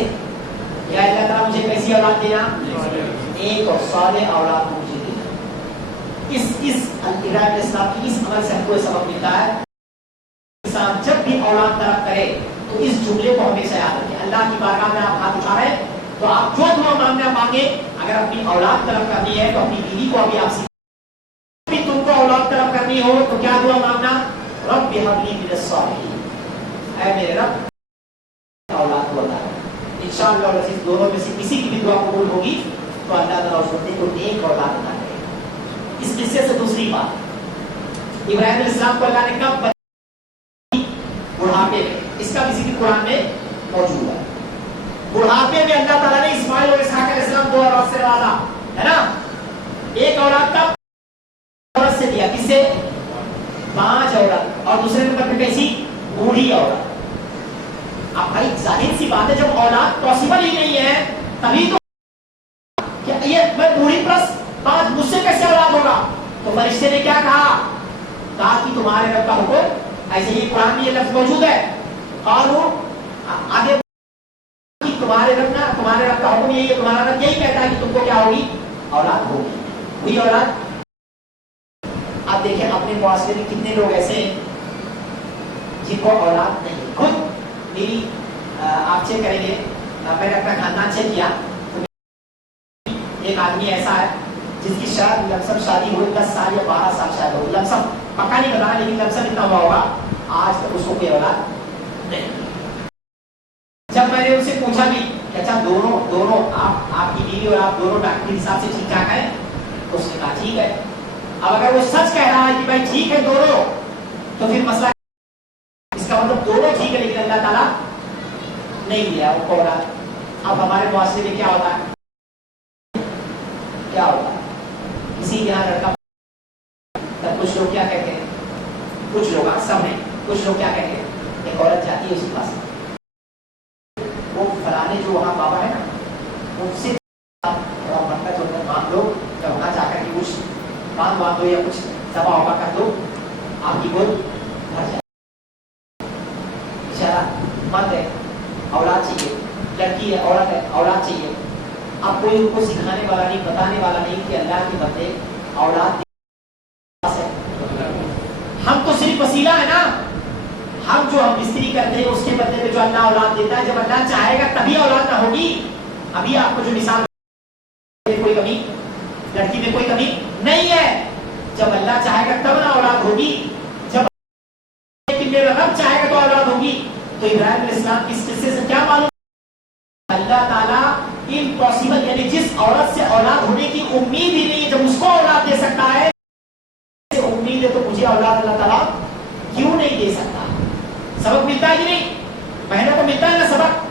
یا اللہ تعالیٰ مجھے کیسی اولاد دینا؟ ایک اور صالح اولاد مجھے دینا. اس ابراہیم علیہ السلام کی اس عمل سے ہم کو سبق ملتا ہے, انسان جب بھی اولاد طلب کرے تو اس جملے کو ہمیشہ یاد رکھیں. اللہ کی بارگاہ میں آپ ہاتھ اٹھا رہے ہیں تو آپ جو دعا مانگنا مانگے. اگر اپنی اولاد طلب کرنی ہے تو اپنی بیوی کو ابھی آپ سکھائیں. تم کو اولاد طلب کرنی ہو تو کیا دعا مانگنا؟ رب هب لي من الصالحين, اے میرے رب اولاد کو عطا کر. انشاءاللہ العزیز دونوں میں سے کسی کی بھی دعا قبول ہوگی تو اللہ تعالیٰ اس بندے کو نیک اولاد عطا کرے گا. اس قصے سے دوسری بات, ابراہیم علیہ السلام کو اللہ نے کب بڑھاپے میں, اس کا بھی ذکر قرآن میں موجود ہے. بڑھاپے میں اللہ تعالیٰ نے اسماعیل اور اسحاق علیہ السلام 2 اولاد سے نوازا ہے نا. ایک اولاد کا عورت سے دیا, کس سے؟ 5 عورت, اور دوسرے نمبر پہ کیسی؟ بوڑھی عورت. اب بھائی ظاہر سی بات ہے جب اولاد پاسبل ہی نہیں ہے تبھی تو کیا یہ میں بوڑھی پلس 5 مجھ سے کیسے اولاد ہوگا؟ تو فرشتے نے کیا کہا؟ کہا کہ تمہارے رب کا حکم ایسے ہی. قرآن میں یہ لفظ موجود ہے, قالوا آگے تمہارے رب کا حکم یہی ہے, تمہارا رب یہی کہتا ہے کہ تم کو کیا ہوگی؟ اولاد ہوگی. ہوئی اولاد. اب دیکھیں اپنے معاشرے میں کتنے لوگ ایسے ہیں جن کو اولاد نہیں. خود میری آپ چیک کریں گے, میں نے اپنا خاندان چیک کیا تو ایک آدمی ایسا ہے جس کی شاید لمسم شادی ہوئی 10 سال یا 12 سال شاید ہوئی. لمسم پکا نہیں بتانا لیکن لمسم اتنا ہوا ہوگا, آج تک اس کو کوئی اولاد نہیں. جب میں نے ان سے پوچھا بھی اچھا دونوں آپ کی بیوی اور آپ دونوں ڈاکٹری حساب سے ٹھیک ٹھاک ہیں, تو اس نے کہا ٹھیک ہے. اب اگر وہ سچ کہہ رہا ہے کہ بھائی ٹھیک ہے دونوں, تو پھر مسئلہ اس کا مطلب دونوں ٹھیک ہے لیکن اللہ تعالیٰ نہیں دیا ان کو اولاد. اب ہمارے معاشرے میں کیا ہوتا ہے, کیا ہوتا ہے کسی یہاں لڑکا, تب کچھ لوگ کیا کہتے ہیں, کچھ لوگ سب ہیں, کچھ لوگ کیا کہتے ہیں, ایک عورت جاتی ہے اس کے پاس, وہ فلانے جو وہاں بابا ہے نا ان سے مانگ لو, وہاں جا کر کے کچھ مانگ دو یا کچھ دبا وبا کر دو, آپ کی گود بھر جائے. بیچارہ مرد ہے, اولاد چاہیے, لڑکی ہے, عورت ہے, اولاد چاہیے. اب کوئی ان کو سکھانے والا نہیں, بتانے والا نہیں کہ اللہ کے بندے اولاد ہے. ہم تو صرف وسیلہ ہے نا, ہم جو ہم مستری کرتے ہیں اس کے بدلے میں جو اللہ اولاد دیتا ہے, جب اللہ چاہے گا تبھی اولاد نہ ہوگی. ابھی آپ کو جو مثال, کوئی کمی لڑکی میں کوئی کمی نہیں ہے, جب اللہ چاہے گا تب نہ اولاد ہوگی, جب میرا رب چاہے گا تو اولاد ہوگی. تو ابراہیم علیہ السلام کی اس قصے سے کیا معلوم؟ اللہ تعالیٰ امپاسبل یعنی جس عورت سے اولاد ہونے کی امید ہی نہیں ہے, جب اس کو اولاد دے سکتا ہے, امید ہے تو مجھے اولاد اللہ تعالیٰ کیوں نہیں دے سکتا؟ سبق ملتا ہے کہ نہیں؟ بہنوں کو ملتا ہے نا سبق.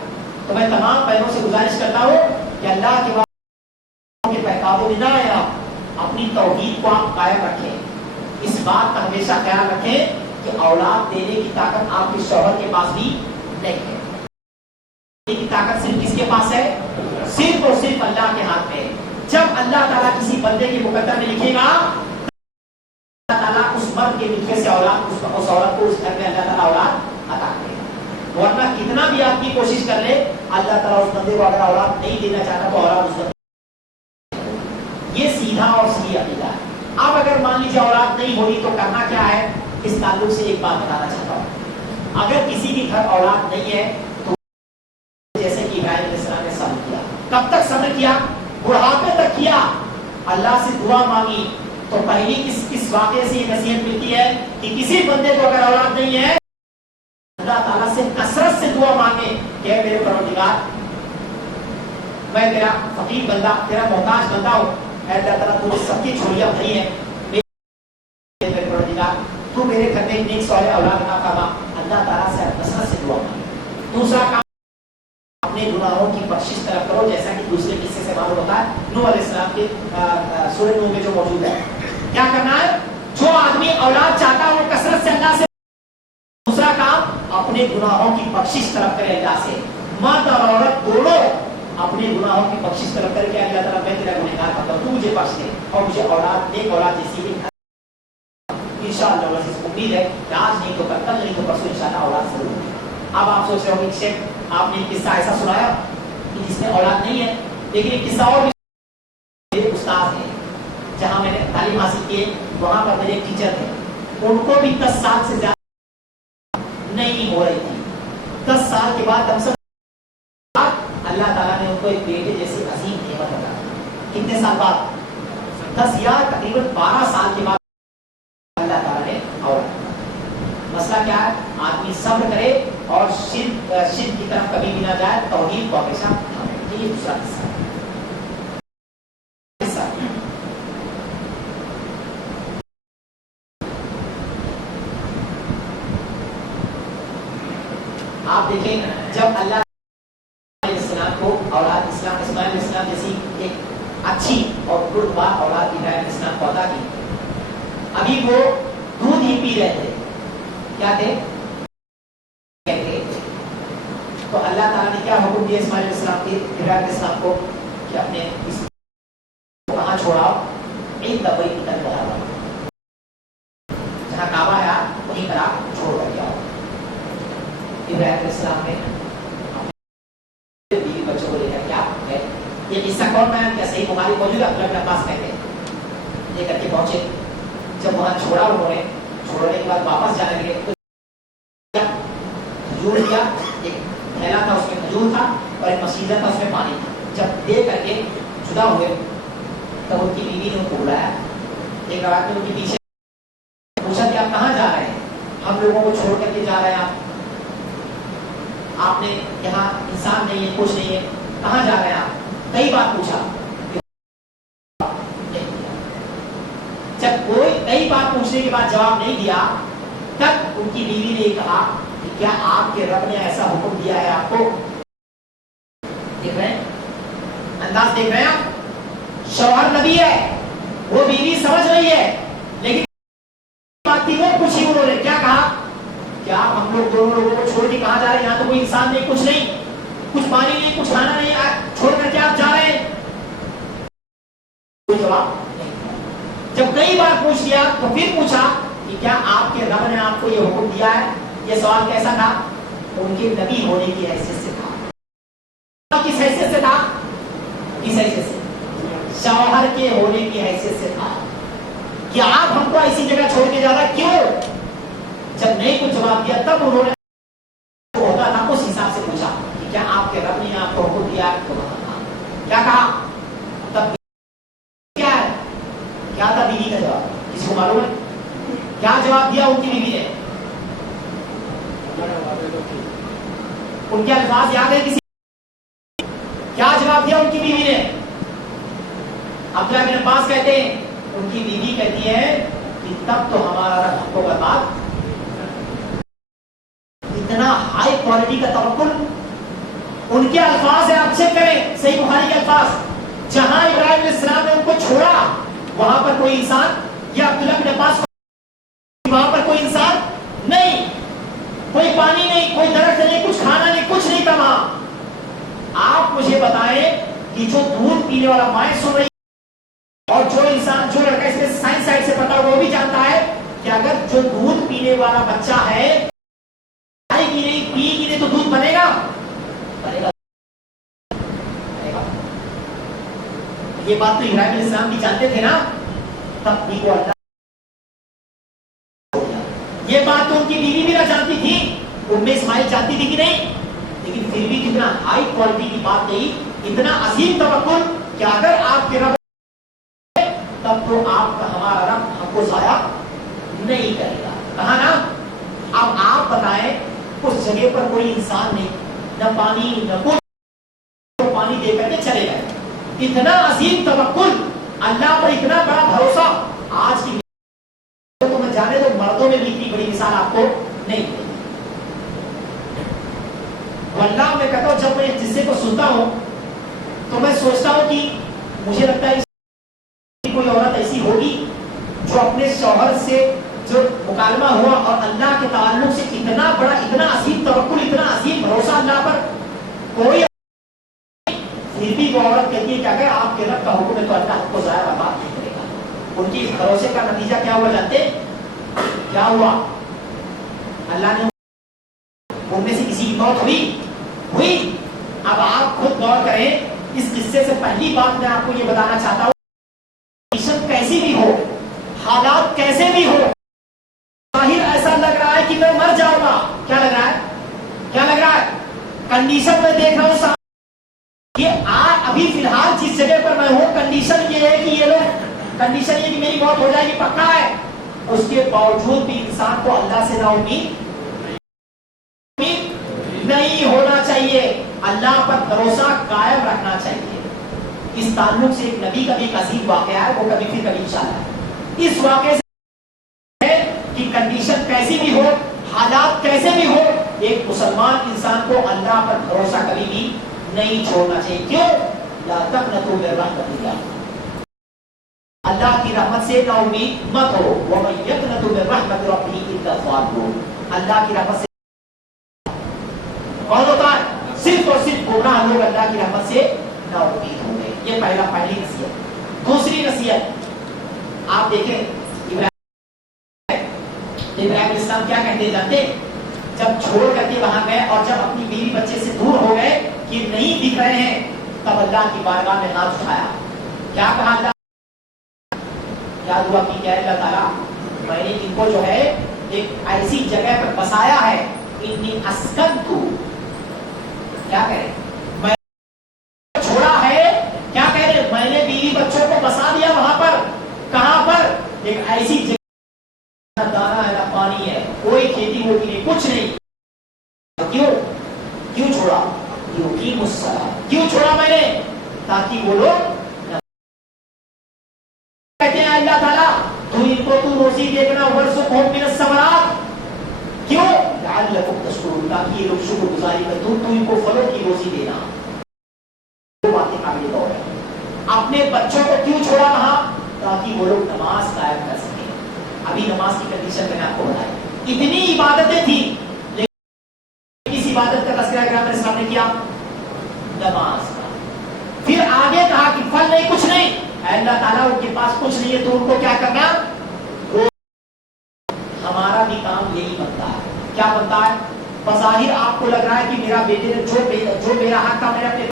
تو میں تمام بہنوں سے گزارش کرتا ہوں کہ اللہ کے بعد بہکاووں میں نہ آئے, آپ اپنی توحید کو آپ قائم رکھیں. اس بات کا ہمیشہ خیال رکھیں کہ اولاد دینے کی طاقت آپ کے شوہر کے پاس بھی نہیں ہے. کی طاقت صرف کس کے پاس ہے؟ صرف اور صرف اللہ کے ہاتھ میں. جب اللہ تعالیٰ کسی بندے کے مقدر میں لکھے گا, اللہ تعالیٰ اس مرد کے لکھے سے اولاد, اس عورت کو اس گھر میں اللہ تعالیٰ اولاد عطا کرے گا. ورنہ کتنا بھی آپ کی کوشش کر لے, اللہ تعالیٰ اس بندے کو اگر اولاد نہیں دینا چاہتا تو اولاد اس بندے. یہ سیدھا اور صحیح عقیدہ ہے. اب اگر مان لیجیے اولاد نہیں ہوئی تو کرنا کیا ہے, اس تعلق سے ایک بات بتانا چاہتا ہوں. اگر کسی بھی گھر اولاد نہیں ہے تو جیسے کہ ابراہیم علیہ السلام نے صبر کیا, کب تک صبر کیا؟ بڑھاپے تک کیا. اللہ سے دعا مانگی. تو پہلی اس واقعے سے یہ نصیحت ملتی ہے کہ کسی بندے کو اگر اولاد نہیں ہے, اللہ تعالیٰ سے کثرت سے دعا مانگے کہ میرے پروردگار, میں تیرا فقیر بندہ, تیرا محتاج بندہ ہوں, اے اللہ تعالیٰ تو سب کی جھولیاں بھری ہیں, میرے پروردگار تو میرے گھر میں ایک نیک صالح اولاد عطا فرما. اللہ تعالیٰ سے کثرت سے دعا مانگے. دوسرا کام, اپنے گناہوں کی بخشش طلب کرو, جیسا کہ دوسرے قصے سے معلوم ہوتا ہے نوح علیہ السلام کے سورہ نوح میں جو موجود ہے. کیا کرنا ہے؟ جو آدمی اولاد چاہتا ہے وہ کثرت سے اللہ سے. دوسرا کام, اپنے گناہوں کی بخشش طلب کرے اللہ سے. مرد اور عورت دونوں اپنے گناہوں کی بخشش طلب کر کے اللہ تعالیٰ میں تیرا گنہگار بندہ ہوں, تو مجھے بخش دے اور مجھے اولاد, نیک اولاد جیسی بھی انشاءاللہ. امید ہے کہ آج نہیں تو کل نہیں تو پرسوں انشاءاللہ اولاد ضرور ہوگی. اب آپ سوچ رہے ہو کہ شیخ آپ نے قصہ ایسا سنایا کہ جس میں اولاد نہیں ہے, لیکن ایک قصہ اور بھی. میرے استاد ہیں جہاں میں نے تعلیم حاصل کی, وہاں پر میرے ٹیچر تھے, ان کو بھی 10 سال سے زیادہ نہیں ہو رہی تھی. 10 سال کے بعد ہم سب اللہ تعالیٰ نے ان کو ایک بیٹے جیسی عظیم نعمت عطا کی. کتنے سال بعد؟ 10 یا تقریباً 12 سال کے بعد اللہ تعالیٰ نے اولاد. مسئلہ کیا ہے؟ آدمی صبر کرے اور شرک کی طرف کبھی بھی نہ جائے, توحید کو ہمیشہ تھامے. یہ دوسرا قصہ ہے. آپ دیکھیں جب اللہ علیہ السلام کو اولاد اسماعیل علیہ السلام جیسی ایک اچھی اور پربار اولاد ابراہیم علیہ السلام کو عطا کی, ابھی وہ دودھ ہی پی رہے تھے. کیا تھے؟ تو اللہ تعالیٰ نے کیا حکم دیا اسماعیل علیہ السلام کے, ابراہیم علیہ السلام کو, کہ اپنے اس کو کہاں چھوڑاؤ؟ ایک دفعہ کی طرف بڑھا, جہاں کعبہ ہے وہیں پر آپ چھوڑ کر جاؤ. ابراہیم علیہ السلام نے بیوی بچوں کو لے کر کیا ہے, یہ قصہ کون بیان کیا؟ صحیح بخاری موجود ہے. عبداللہ بن عباس کہتے ہیں لے کر کے پہنچے. جب وہاں چھوڑا انہوں نے, چھوڑنے کے بعد واپس جانے لگے تو کھجور دیا, ایک تھیلا تھا اس میں کھجور تھا اور ایک مسیدہ تھا اس میں پانی تھا. جب دے کر کے جدا ہوئے تب ان کی بیوی نے ان کو بلایا. ایک روایت میں ان کے پیچھے پوچھا کہ آپ کہاں جا رہے ہیں؟ ہم لوگوں کو چھوڑ کر کے جا رہے ہیں, آپ نے یہاں انسان نہیں ہے, کچھ نہیں ہے, کہاں جا رہے ہیں آپ؟ کئی بار پوچھا, جب کوئی کئی بار پوچھنے کے بعد جواب نہیں دیا, تب ان کی بیوی نے کہا کہ کیا آپ کے رب نے ایسا حکم دیا ہے آپ کو؟ دیکھ رہے ہیں انداز, دیکھ رہے ہیں آپ. شوہر نبی ہے, وہ بیوی سمجھ رہی ہے, لیکن بات تھی وہ پوچھی انہوں نے, کیا کہا؟ کیا ہم لوگ دونوں لوگوں کو چھوڑ کے کہاں جا رہے ہیں؟ یہاں تو کوئی انسان نہیں, کچھ نہیں, کچھ پانی نہیں, کچھ کھانا نہیں, چھوڑ کر کے آپ جا رہے ہیں؟ کوئی جواب نہیں. جب کئی بار پوچھ لیا تو پھر پوچھا کہ کیا آپ کے رب نے آپ کو یہ حکم دیا ہے؟ یہ سوال کیسا تھا؟ ان کے نبی ہونے کی حیثیت سے تھا۔ کس حیثیت سے تھا؟ کس حیثیت سے؟ شوہر کے ہونے کی حیثیت سے تھا کہ آپ ہم کو ایسی جگہ چھوڑ کے جا رہا ہے، کیوں؟ جب نہیں کچھ جواب دیا تب انہوں نے ہوتا تھا اس حساب سے پوچھا کہ کیا آپ کے رب نے آپ کو حکم دیا؟ تو کیا کہا؟ تب کیا ہے؟ کیا تھا بیوی کا جواب؟ کسی کو معلوم ہے کیا جواب دیا ان کی بیوی نے؟ ان کے الفاظ یاد ہے کسی؟ کیا جواب دیا ان کی بیوی نے؟ عبداللہ بن عباس کہتے ہیں ان کی بیوی کہتی ہے کہ تب تو ہمارا رب ہم کو برباد، اتنا ہائی کوالٹی کا توکل۔ ان کے الفاظ ہے، آپ چیک کریں صحیح بخاری کے الفاظ، جہاں ابراہیم علیہ السلام نے ان کو چھوڑا وہاں پر کوئی انسان، یا عبداللہ بن عباس وہاں پر کوئی انسان نہیں، کوئی پانی نہیں، کوئی درخت نہیں، کچھ کھانا نہیں، کچھ نہیں تھا وہاں۔ آپ مجھے بتائیں کہ جو دودھ پینے والا مائیں سن رہی، اور جو انسان، جو لڑکا اس میں سائنس سائڈ سے پتا وہ بھی جانتا ہے کہ اگر جو دودھ پینے والا بچہ ہے کھائے گی نہیں، پی گی نہیں تو دودھ بنے گا؟ بنے گا۔ یہ بات تو ابراہیم علیہ السلام بھی جانتے تھے نا، تب بھی وہ اللہ، یہ بات تو ان کی بیوی بھی نہ جانتی تھی، ام اسماعیل جانتی تھی کہ نہیں، لیکن پھر بھی کتنا ہائی کوالٹی کی بات کہی، اتنا عظیم توکل کہ اگر آپ کے رب تب تو آپ کا ہمارا رب ہم کو ضائع نہیں کرے گا، کہا نا۔ اب آپ بتائیں اس جگہ پر کوئی انسان نہیں، نہ پانی نہ کچھ، پانی دے کر کے چلے گئے، اتنا عظیم توکل، اللہ پر اتنا بڑا بھروسہ۔ آج کی تو میں جانے تو مردوں میں بھی اتنی بڑی مثال آپ کو نہیں ملے۔ واللہ میں کہتا ہوں جب میں جسے کو سنتا ہوں تو میں سوچتا ہوں کہ مجھے لگتا ہے کوئی عورت ایسی ہوگی جو اپنے شوہر سے جو مکالمہ ہوا اور اللہ کے تعلق سے اتنا بڑا، اتنا عظیم توکل، اتنا عظیم بھروسہ اللہ پر، کوئی پھر بھی وہ عورت کہتی ہے کہ اگر آپ کے رب کا حکم ہے تو اللہ آپ کو ضائع برباد نہیں کرے گا۔ ان کی بھروسے کا نتیجہ کیا ہوا جانتے؟ کیا ہوا؟ اللہ نے ان میں سے کسی کی موت ہوئی۔ اب آپ خود غور کریں، اس قصے سے پہلی بات میں آپ کو یہ بتانا چاہتا ہوں، کیسی بھی ہو، حالات کیسے بھی ہو، ظاہر ایسا لگ رہا ہے کہ میں مر جاؤں گا، کیا لگ رہا ہے؟ کیا لگ رہا ہے؟ کنڈیشن میں دیکھ رہا ہوں یہ ابھی فی الحال جس جگہ پر میں ہوں، کنڈیشن یہ ہے کہ یہ لوگ، کنڈیشن یہ کہ میری موت ہو جائے گی پکا ہے، اس کے باوجود بھی انسان کو اللہ سے نا امید نہیں ہونا چاہیے، اللہ پر بھروسہ قائم رکھنا چاہیے۔ اس تعلق سے ایک نبی کا بھی ایک عظیم واقعہ ہے، وہ کبھی انشاءاللہ اس واقعے سے ہے کہ کنڈیشن کیسی بھی ہو، حالات کیسے بھی ہو، ایک مسلمان انسان کو اللہ پر بھروسہ کبھی بھی نہیں چھوڑنا چاہیے۔ کیوں؟ لا تقنطوا من رحمت اللہ، اللہ کی رحمت سے نا امید مت ہو، ومن یقنط من رحمت ربہ الا الضالون، اللہ کی رحمت سے کون ہوتا ہے؟ صرف اور صرف گمراہ لوگ اللہ کی رحمت سے نا امید ہوں گے۔ یہ پہلی نصیحت۔ دوسری نصیحت آپ دیکھیں، ابراہیم علیہ السلام کیا کہتے جانتے؟ جب چھوڑ کر کے وہاں گئے اور جب اپنی بیوی بچے سے دور ہو گئے کہ نہیں دکھ رہے ہیں، تب اللہ کی بارگاہ میں ہاتھ اٹھایا، کیا کہا؟ اللہ کیا دعا کی؟ کیا اللہ تعالیٰ میں نے ان کو جو ہے ایک ایسی جگہ پر بسایا ہے، انی اسکنت، کیا کرے، میں چھوڑا ہے، کیا کہہ رہے، میں نے بیوی بچوں کو بسا دیا وہاں پر، کہاں پر؟ ایک ایسی جگہ، نہ دانا ہے نہ پانی ہے، کوئی کھیتی ہوتی نہیں، کچھ نہیں۔ کیوں چھوڑا؟ یقیم الصلاۃ، کیوں چھوڑا میں نے؟ تاکہ وہ لوگ کہتے ہیں اللہ تعالیٰ تو ان کو تو روزی دینا، ورزقہم من الثمرات، کیوں؟ لعلکم تشکرون، تاکہ یہ لوگ شکر گزاری کریں، تو ان کو پھلوں کی روزی دینا۔ وہ باتیں قابل غور ہے۔ اپنے بچوں کو کیوں چھوڑا وہاں؟ تاکہ وہ لوگ نماز قائم کر سکیں۔ ابھی نماز کی کنڈیشن میں نے آپ کو بتائی، اتنی عبادتیں تھیں، لیکن اس عبادت کا تذکرہ کیا میرے سامنے کیا؟ نماز کا۔ پھر آگے کہا کہ پھل نہیں، کچھ نہیں، اے اللہ تعالیٰ ان کے پاس کچھ نہیں ہے تو ان کو کیا کرنا؟ ہمارا بھی کام یہی بنتا ہے. کیا بنتا ہے؟ بظاہر آپ کو لگ رہا ہے کہ میرا بیٹے نے جو میرا حق تھا میں نے اپنے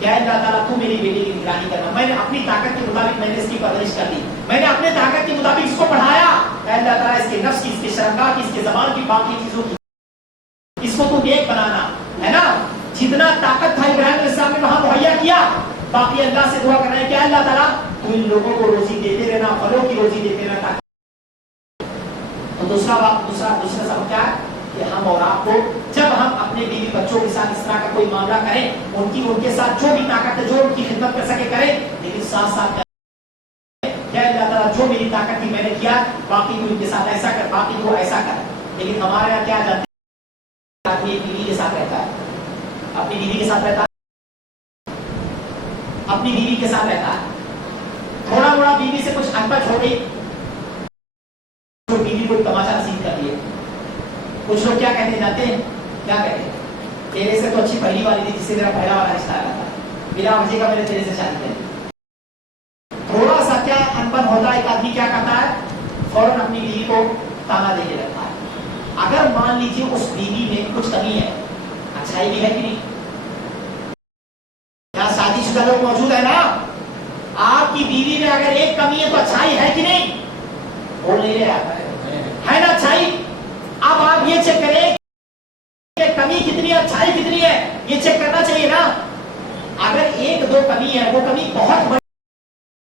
کیا اللہ تعالیٰ تو میری بیٹی کی نگرانی کرنا. میں نے اپنی طاقت کے مطابق میں نے اس کی پرورش کر دی, میں نے اپنے طاقت کے مطابق اس کو پڑھایا. اللہ تعالیٰ اس کے نفس کی, اس کے شرمگاہ کی, اس کے زبان کی, باقی چیزوں کی, اس کو تو نیک بنانا ہے نا. جتنا طاقت تھا ابراہیم علیہ السلام نے وہاں مہیا کیا. باقی اللہ سے دعا کرنا ہے کہ اللہ تعالیٰ تو ان لوگوں کو روزی دیتے رہنا, پھلوں کی روزی دیتے رہنا. تو دوسرا سبب کیا ہے کہ ہم اور آپ کو جب ہم اپنے بیوی بچوں کے ساتھ اس طرح کا کوئی معاملہ کریں, ان کے ساتھ جو بھی طاقت ہے, جو ان کی خدمت کر سکے کریں, لیکن ساتھ ساتھ کیا اللہ تعالیٰ جو میری طاقت تھی میں نے کیا, باقی کو ان کے ساتھ ایسا کر, باقی کو ایسا کر. لیکن ہمارے یہاں کیا جاتے ہیں, آدمی بیوی کے ساتھ رہتا ہے, اپنی بیوی کے ساتھ رہتا ہے, اپنی بیوی کے ساتھ رہتا ہے, تھوڑا موڑا بیوی سے کچھ انپٹ ہو گئی, جو بیوی کو تماشا نصیب کر دیے. کچھ لوگ کیا کہتے جاتے ہیں, کیا کہتے ہیں, تیرے سے تو اچھی پہلی والی تھی جس سے میرا پہلا والا رشتہ آیا تھا, بلا وجہ کا میں نے تیرے سے شادی کری. تھوڑا سا کیا انبن ہوتا ہے, ایک آدمی کیا کرتا ہے, فوراً اپنی بیوی کو تانا دے کے رکھتا ہے. اگر مان لیجیے اس بیوی میں کچھ کمی ہے, اچھائی بھی ہے کہ نہیں, یہاں شادی شدہ لوگ موجود ہے نا, آپ کی بیوی میں اگر ایک کمی ہے تو اچھائی ہے کہ نہیں, وہ نہیں رہا ہے نا اچھائی. اب آپ یہ چیک کریں کہ کمی کتنی ہے, اچھائی کتنی ہے, یہ چیک کرنا چاہیے نا. اگر ایک دو کمی ہے, وہ کمی بہت بڑی,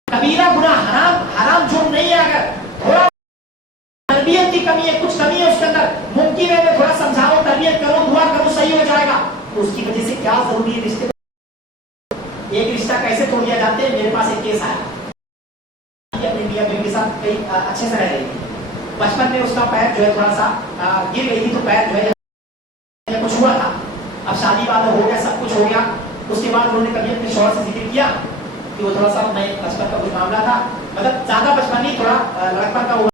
کبیرہ گناہ, حرام جرم نہیں ہے, اگر تھوڑا تربیت کی کمی ہے, کچھ کمی ہے اس کے اندر, ممکن ہے میں تھوڑا سمجھاؤ, تربیت کرو, دعا کرو, صحیح ہو جائے گا, تو اس کی وجہ سے کیا ضروری ہے رشتے. ایک رشتہ کیسے توڑ دیا جاتے ہیں, میرے پاس ایک کیس آیا, اپنے میاں بیوی کے ساتھ کئی اچھے سے رہ رہی تھی. بچپن میں اس کا پیر جو ہے تھوڑا سا گر گئی تھی, تو پیر جو ہے کچھ ہوا تھا. اب شادی وادہ ہو گیا, سب کچھ ہو گیا. اس کے بعد انہوں نے کبھی اپنے شوہر سے ذکر کیا کہ وہ تھوڑا سا میں بچپن کا کچھ معاملہ تھا, مطلب زیادہ بچپن نہیں, تھوڑا لڑکپن کا ہوا,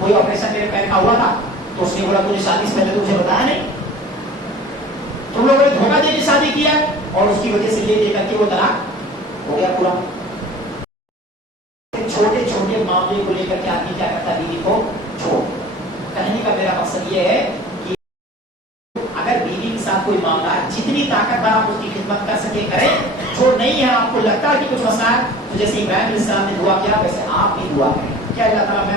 کوئی آپریشن میرے پیر کا ہوا تھا. تو اس نے بولا تجھے شادی سے پہلے تو مجھے بتایا نہیں, تم لوگوں نے دھوکہ دے کے شادی کیا, اور اس کی وجہ سے یہ دے کر کے وہ طلاق ہو گیا پورا. چھوٹے چھوٹے معاملے کو لے کر کے آدمی کیا کرتا ہے, بیوی کو چھوڑ. کہنے کا میرا مقصد یہ ہے کہ اگر بیوی کے ساتھ کوئی معاملہ ہے, جتنی طاقت بھر آپ اس کی خدمت کر سکے کریں. جو نہیں ہے, آپ کو لگتا ہے کہ کچھ مسئلہ ہے, تو جیسے ابراہیم علیہ السلام نے دعا کیا ویسے آپ بھی دعا کریں. کیا اللہ تعالیٰ میں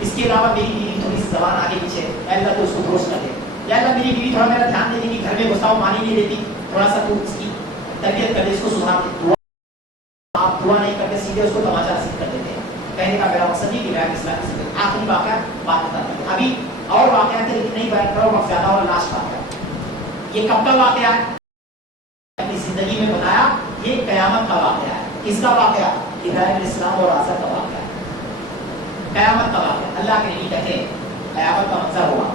اس کے علاوہ میری بیوی تھوڑی سی زبان آگے پیچھے, اللہ تو اس کو درست کر دے, یا اللہ میری بیوی تھوڑا میرا دھیان دینے کی, گھر میں گھساؤ پانی نہیں دیتی, تھوڑا سا تو اس کی تربیت کر دے, اس کو سدھار دے. آپ دعا نہیں کرتے, سیدھے اس کو تماشا رسید کر دیتے ہیں. کہنے کا میرا مقصد نہیں کہ ابراہیم اسلام کی آخری واقعہ بات بتاتے ہیں. ابھی اور واقعات ہیں لیکن نہیں بیان کرو, وقت زیادہ, اور لاسٹ واقعہ یہ کب کا واقعہ ہے, اپنی زندگی میں بتایا, یہ قیامت کا واقعہ ہے. کس کا واقعہ, ابراہیم علیہ السلام اور آزر کا واقعہ ہے. قیامت کا واقعہ, اللہ کے نبی کہتے ہیں قیامت کا منظر ہوا,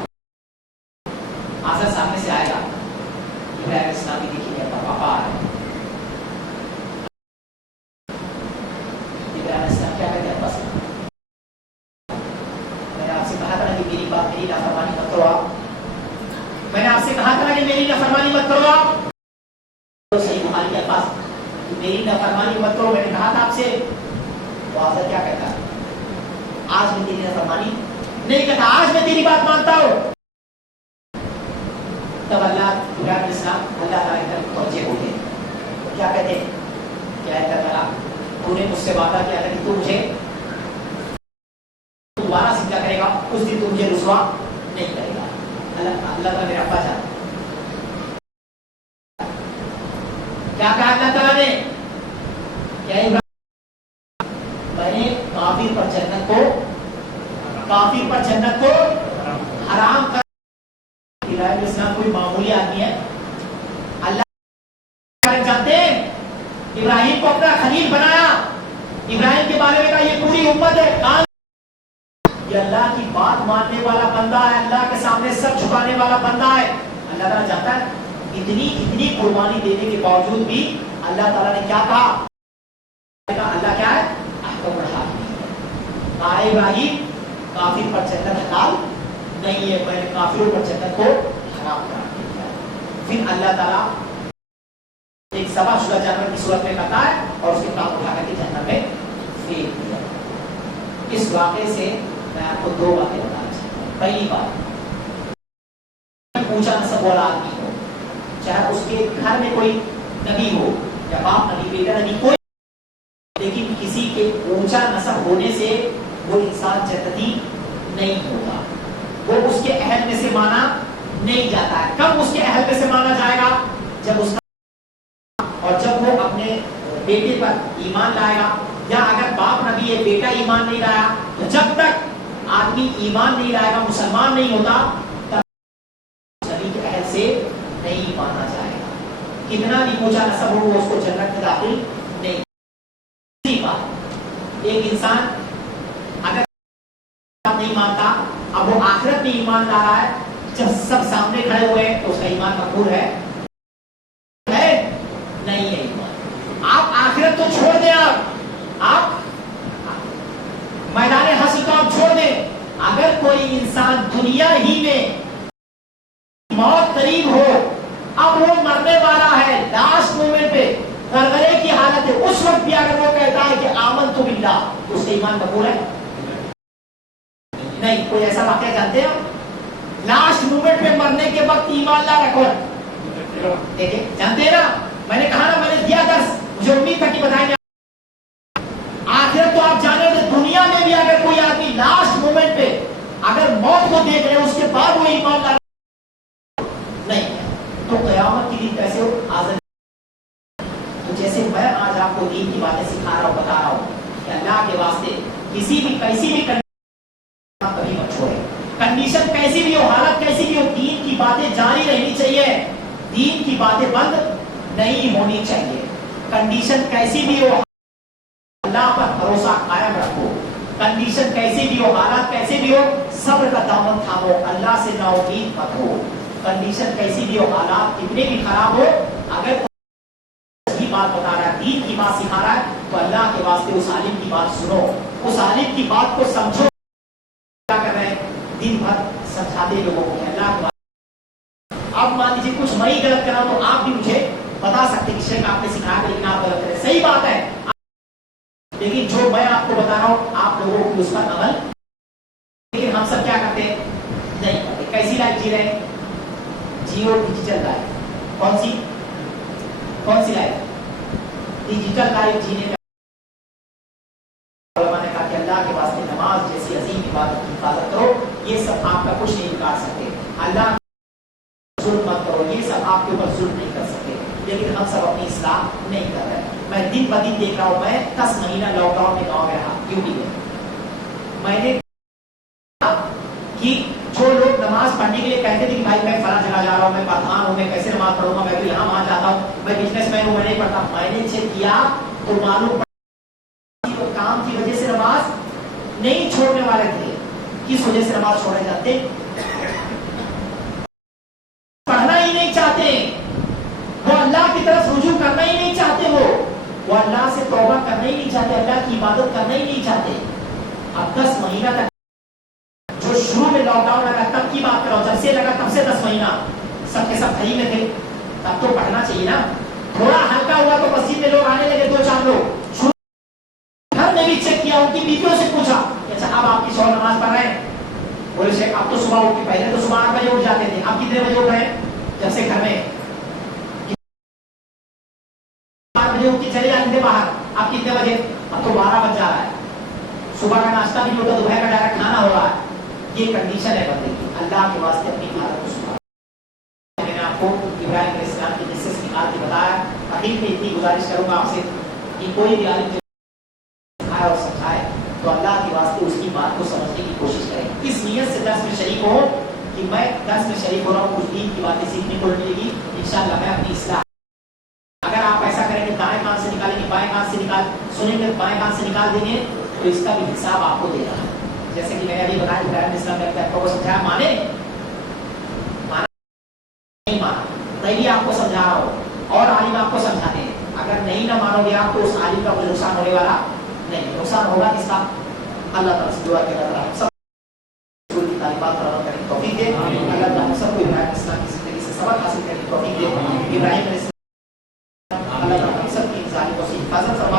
آزر سامنے سے آئے گا, ابراہیم علیہ السلام کی دیکھی میرا پاپا آ رہے ہیں. کیا کہتے ہیں, بس میں نے آپ سے کہا تھا کہ میری بات, میری نافرمانی مت کرو آپ, میں نے آپ سے کہا تھا کہ میری نافرمانی مت کرو آپ. تو صحیح بخاری کے الفاظ, میری نافرمانی مت کرو, میں نے کہا تھا آپ سے. تو آزر کیا کہتا ہے, آج میں تیری نافرمانی نہیں کہتا, آج میں تیری بات مانتا ہوں. تب اللہ ابراہیم علیہ السلام اللہ تعالیٰ کی طرف توجہ ہو گئے. کیا کہتے ہیں, کیا اللہ تعالیٰ تو نے مجھ سے وعدہ کیا تھا کہ تو مجھے دوبارہ سجدہ کرے گا, اس دن تو مجھے رسوا نہیں کرے گا. اللہ تعالیٰ میرا ابا جان کیا کہا اللہ تعالیٰ نے, کیا میں نے کافر پر جنت کو حرام کر. ابراہیم علیہ السلام کوئی معمولی آدمی ہے, اللہ جانتے ہیں ابراہیم کو اپنا خلیل بنایا, ابراہیم کے بارے میں کہا یہ پوری امت ہے, یہ اللہ کی بات ماننے والا بندہ ہے, اللہ کے سامنے سر جھکانے والا بندہ ہے. اللہ تعالیٰ جانتا ہے اتنی قربانی دینے کے باوجود بھی اللہ تعالیٰ نے کیا کہا, اللہ کیا ہے, احکم الحاکمین. ابراہیم کافر پر جنت حلال نہیں ہے, میں نے کافروں پر جنت کو حرام قرار دیا. پھر اللہ تعالیٰ ایک ذبح شدہ جانور کی صورت میں کرتا ہے اور اس کے کام اٹھا کر کے جہنم میں پھینک دیا. اس واقعے سے میں آپ کو دو باتیں بتانا چاہتا ہوں. پہلی بات، اونچا نسب والا آدمی ہو، چاہے اس کے گھر میں کوئی نبی ہو یا باپ نبی بیٹا نبی کوئی، لیکن کسی کے اونچا نسب ہونے سے وہ انسان جنتی نہیں ہوگا، وہ اس کے اہل میں سے مانا نہیں جاتا ہے. کب اس کے اہل میں سے مانا جائے گا؟ جب اس کا اور جب وہ اپنے بیٹے پر ایمان لائے گا، یا اگر باپ نبی ہے بیٹا ایمان نہیں لایا، تو جب تک آدمی ایمان نہیں لائے گا، مسلمان نہیں ہوتا، تب نبی کے اہل سے نہیں مانا جائے گا. کتنا بھی اونچا نسب ہو وہ اس کو جنت میں داخل نہیں. ایک انسان اگر نہیں مانتا، اب وہ آخرت میں ایمان لا رہا ہے، جب سب سامنے کھڑے ہوئے تو اس کا ایمان مقبول ہے نہیں ہے ایمان. آپ آخرت تو چھوڑ دیں، آپ میدان حشر کو آپ چھوڑ دیں. اگر کوئی انسان دنیا ہی میں موت قریب ہو، اب وہ مرنے والا ہے، لاسٹ مومنٹ پہ غرغرے کی حالت ہے، اس وقت بھی اگر وہ کہتا ہے کہ آمنت باللہ، تو اس کا ایمان مقبول ہے نہیں. کوئی ایسا واقعہ جانتے ہیں لاسٹ مومنٹ پہ مرنے کے وقت ایمان لا رکھو؟ دیکھیں جانتے ہیں نا، میں نے کہا نا، میں نے دیا درس، مجھے امید تھا کہ بتائیں گے. آخرت تو آپ جانے تھے، دنیا میں بھی اگر کوئی آدمی لاسٹ مومنٹ پہ اگر موت کو دیکھ رہے اس کے بعد وہ ایمان لا نہیں، تو قیامت کے دن کیسے حاضر؟ تو جیسے میں آج آپ کو دین کی باتیں سکھا رہا ہوں، بتا رہا ہوں کہ اللہ کے واسطے کسی بھی کیسی بھی کبھی مت چھوڑے. کنڈیشن کیسی بھی ہو، حالت کیسی بھی ہو، دین کی باتیں جاری رہنی چاہیے، دین کی باتیں بند نہیں ہونی چاہیے. کنڈیشن کیسی بھی ہو، اللہ پر بھروسہ قائم رکھو. کنڈیشن کیسی بھی ہو، حالات کیسے بھی ہو، صبر کا دامن تھامو، اللہ سے نا امید مت ہو. کنڈیشن کیسی بھی ہو، حالات کتنے بھی خراب ہو، اگر صحیح بات بتا رہا ہے، دین کی بات سکھا رہا ہے، تو اللہ کے واسطے اس عالم کی بات سنو، اس عالم کی بات کو سمجھو. کیا کر رہے ہیں؟ دن بھر سمجھاتے لوگوں کو اللہ کے بات. اب مان لیجیے کچھ میں ہی غلط کرا تو آپ بھی مجھے بتا سکتے کہ شیخ آپ نے سکھایا کہ لیکن آپ غلط کریں. صحیح بات ہے، لیکن جو میں آپ کو بتا رہا ہوں آپ لوگوں کو اس پر عمل، لیکن ہم سب کیا کرتے ہیں؟ نہیں کرتے. کیسی لائف جی رہے ہیں؟ Jio digital life. کون سی لائف؟ ڈیجیٹل لائف جینے کا. علماء نے کہا کہ اللہ کے واسطے نماز جیسی عظیم عبادت کی حفاظت کرو، یہ سب آپ کا کچھ نہیں بگاڑ سکتے. اللہ ظلم مت کرو، یہ سب آپ کے اوپر ظلم نہیں کر سکتے. لیکن ہم سب اپنی اصلاح نہیں کر رہے. میں دن ب دن دیکھ رہا ہوں، میں 10 مہینہ لاک ڈاؤن میں گاؤں میں رہا یوپی میں. میں نے کہ جو لوگ نماز پڑھنے کے لیے کہتے تھے کہ بھائی میں فلاں جگہ جا رہا ہوں، میں پٹھان ہوں، میں کیسے نماز پڑھوں گا، میں تو یہاں وہاں جاتا ہوں، میں بزنس مین ہوں، میں نہیں پڑھتا. میں نے چیک کیا تو معلوم کام کی وجہ سے نماز نہیں چھوڑنے والے تھے. کس وجہ سے نماز چھوڑے جاتے؟ پڑھنا ہی نہیں چاہتے، وہ اللہ کی طرف رجوع کرنا ہی نہیں چاہتے، وہ اللہ سے توبہ کرنا ہی نہیں چاہتے، اللہ کی عبادت کرنا ہی نہیں چاہتے. اب 10 مہینہ تک جو شروع میں لاک ڈاؤن لگا تب کی بات کرو، جب سے لگا تب سے 10 مہینہ سب کے سب گھر میں تھے. تب تو پڑھنا چاہیے نا. تھوڑا ہلکا ہوا تو مسجد میں لوگ آنے لگے، 2-4 لوگ. گھر میں بھی چیک کیا، ان کی بیویوں سے پوچھا اچھا اب آپ کی شوہر نماز پڑھ رہے ہیں؟ بولے شیخ اب تو صبح اٹھ کے، پہلے تو صبح 8 بجے اٹھ جاتے تھے، اب کتنے بجے اٹھ رہے ہیں؟ جب سے گھر میں 8 بجے اٹھ کے چلے جاتے تھے باہر، اب کتنے بجے؟ اب تو 12 بج جا رہا ہے. صبح کا ناشتہ بھی ہوتا، دوپہر کا ڈائریکٹ کھانا ہو رہا ہے. یہ کنڈیشن ہے بندے کی. اللہ کے واسطے اپنی حالت کو سدھارو. میں نے آپ کو ابراہیم علیہ السلام کی قصے سے نکال کے بتایا. اخیر میں اتنی گزارش کروں گا آپ سے کہ کوئی بھی عالم سکھائے اور سمجھائے تو اللہ کے واسطے اس کی بات کو سمجھنے کی کوشش کریں. اس نیت سے درس میں شریک ہو کہ میں درس میں شریک ہو رہا ہوں، کچھ دین کی باتیں سیکھنے کو ملے گی انشاءاللہ. میں اپنی اصلاح، اگر آپ ایسا کریں گے دائیں کان سے نکالیں گے، بائیں کان سے سنیں گے، بائیں کان سے نکال دیں گے، تو اس کا بھی حساب آپ کو دے رہا ہے. جیسے کہ میں نے ابھی بتایا ابراہیم علیہ السلام نے کو سمجھایا، مانے نہیں مانا. میں بھی آپ کو سمجھا رہا ہوں اور عالم آپ کو سمجھاتے ہیں. اگر نہیں نہ مانو گے آپ تو اس عالم کا کوئی نقصان ہونے والا نہیں. نقصان ہوگا کس کا؟ اللہ تعالیٰ سے دعا کے اللہ سب کی تعلیمات پر عمل کرنے کی توفیق دے. اللہ تعالیٰ سب کو ابراہیم علیہ السلام کی زندگی سے سبق حاصل کرنے کی توفیق دے. ابراہیم علیہ السلام اللہ تعالیٰ سب کی ظالموں سے حفاظت فرمائے.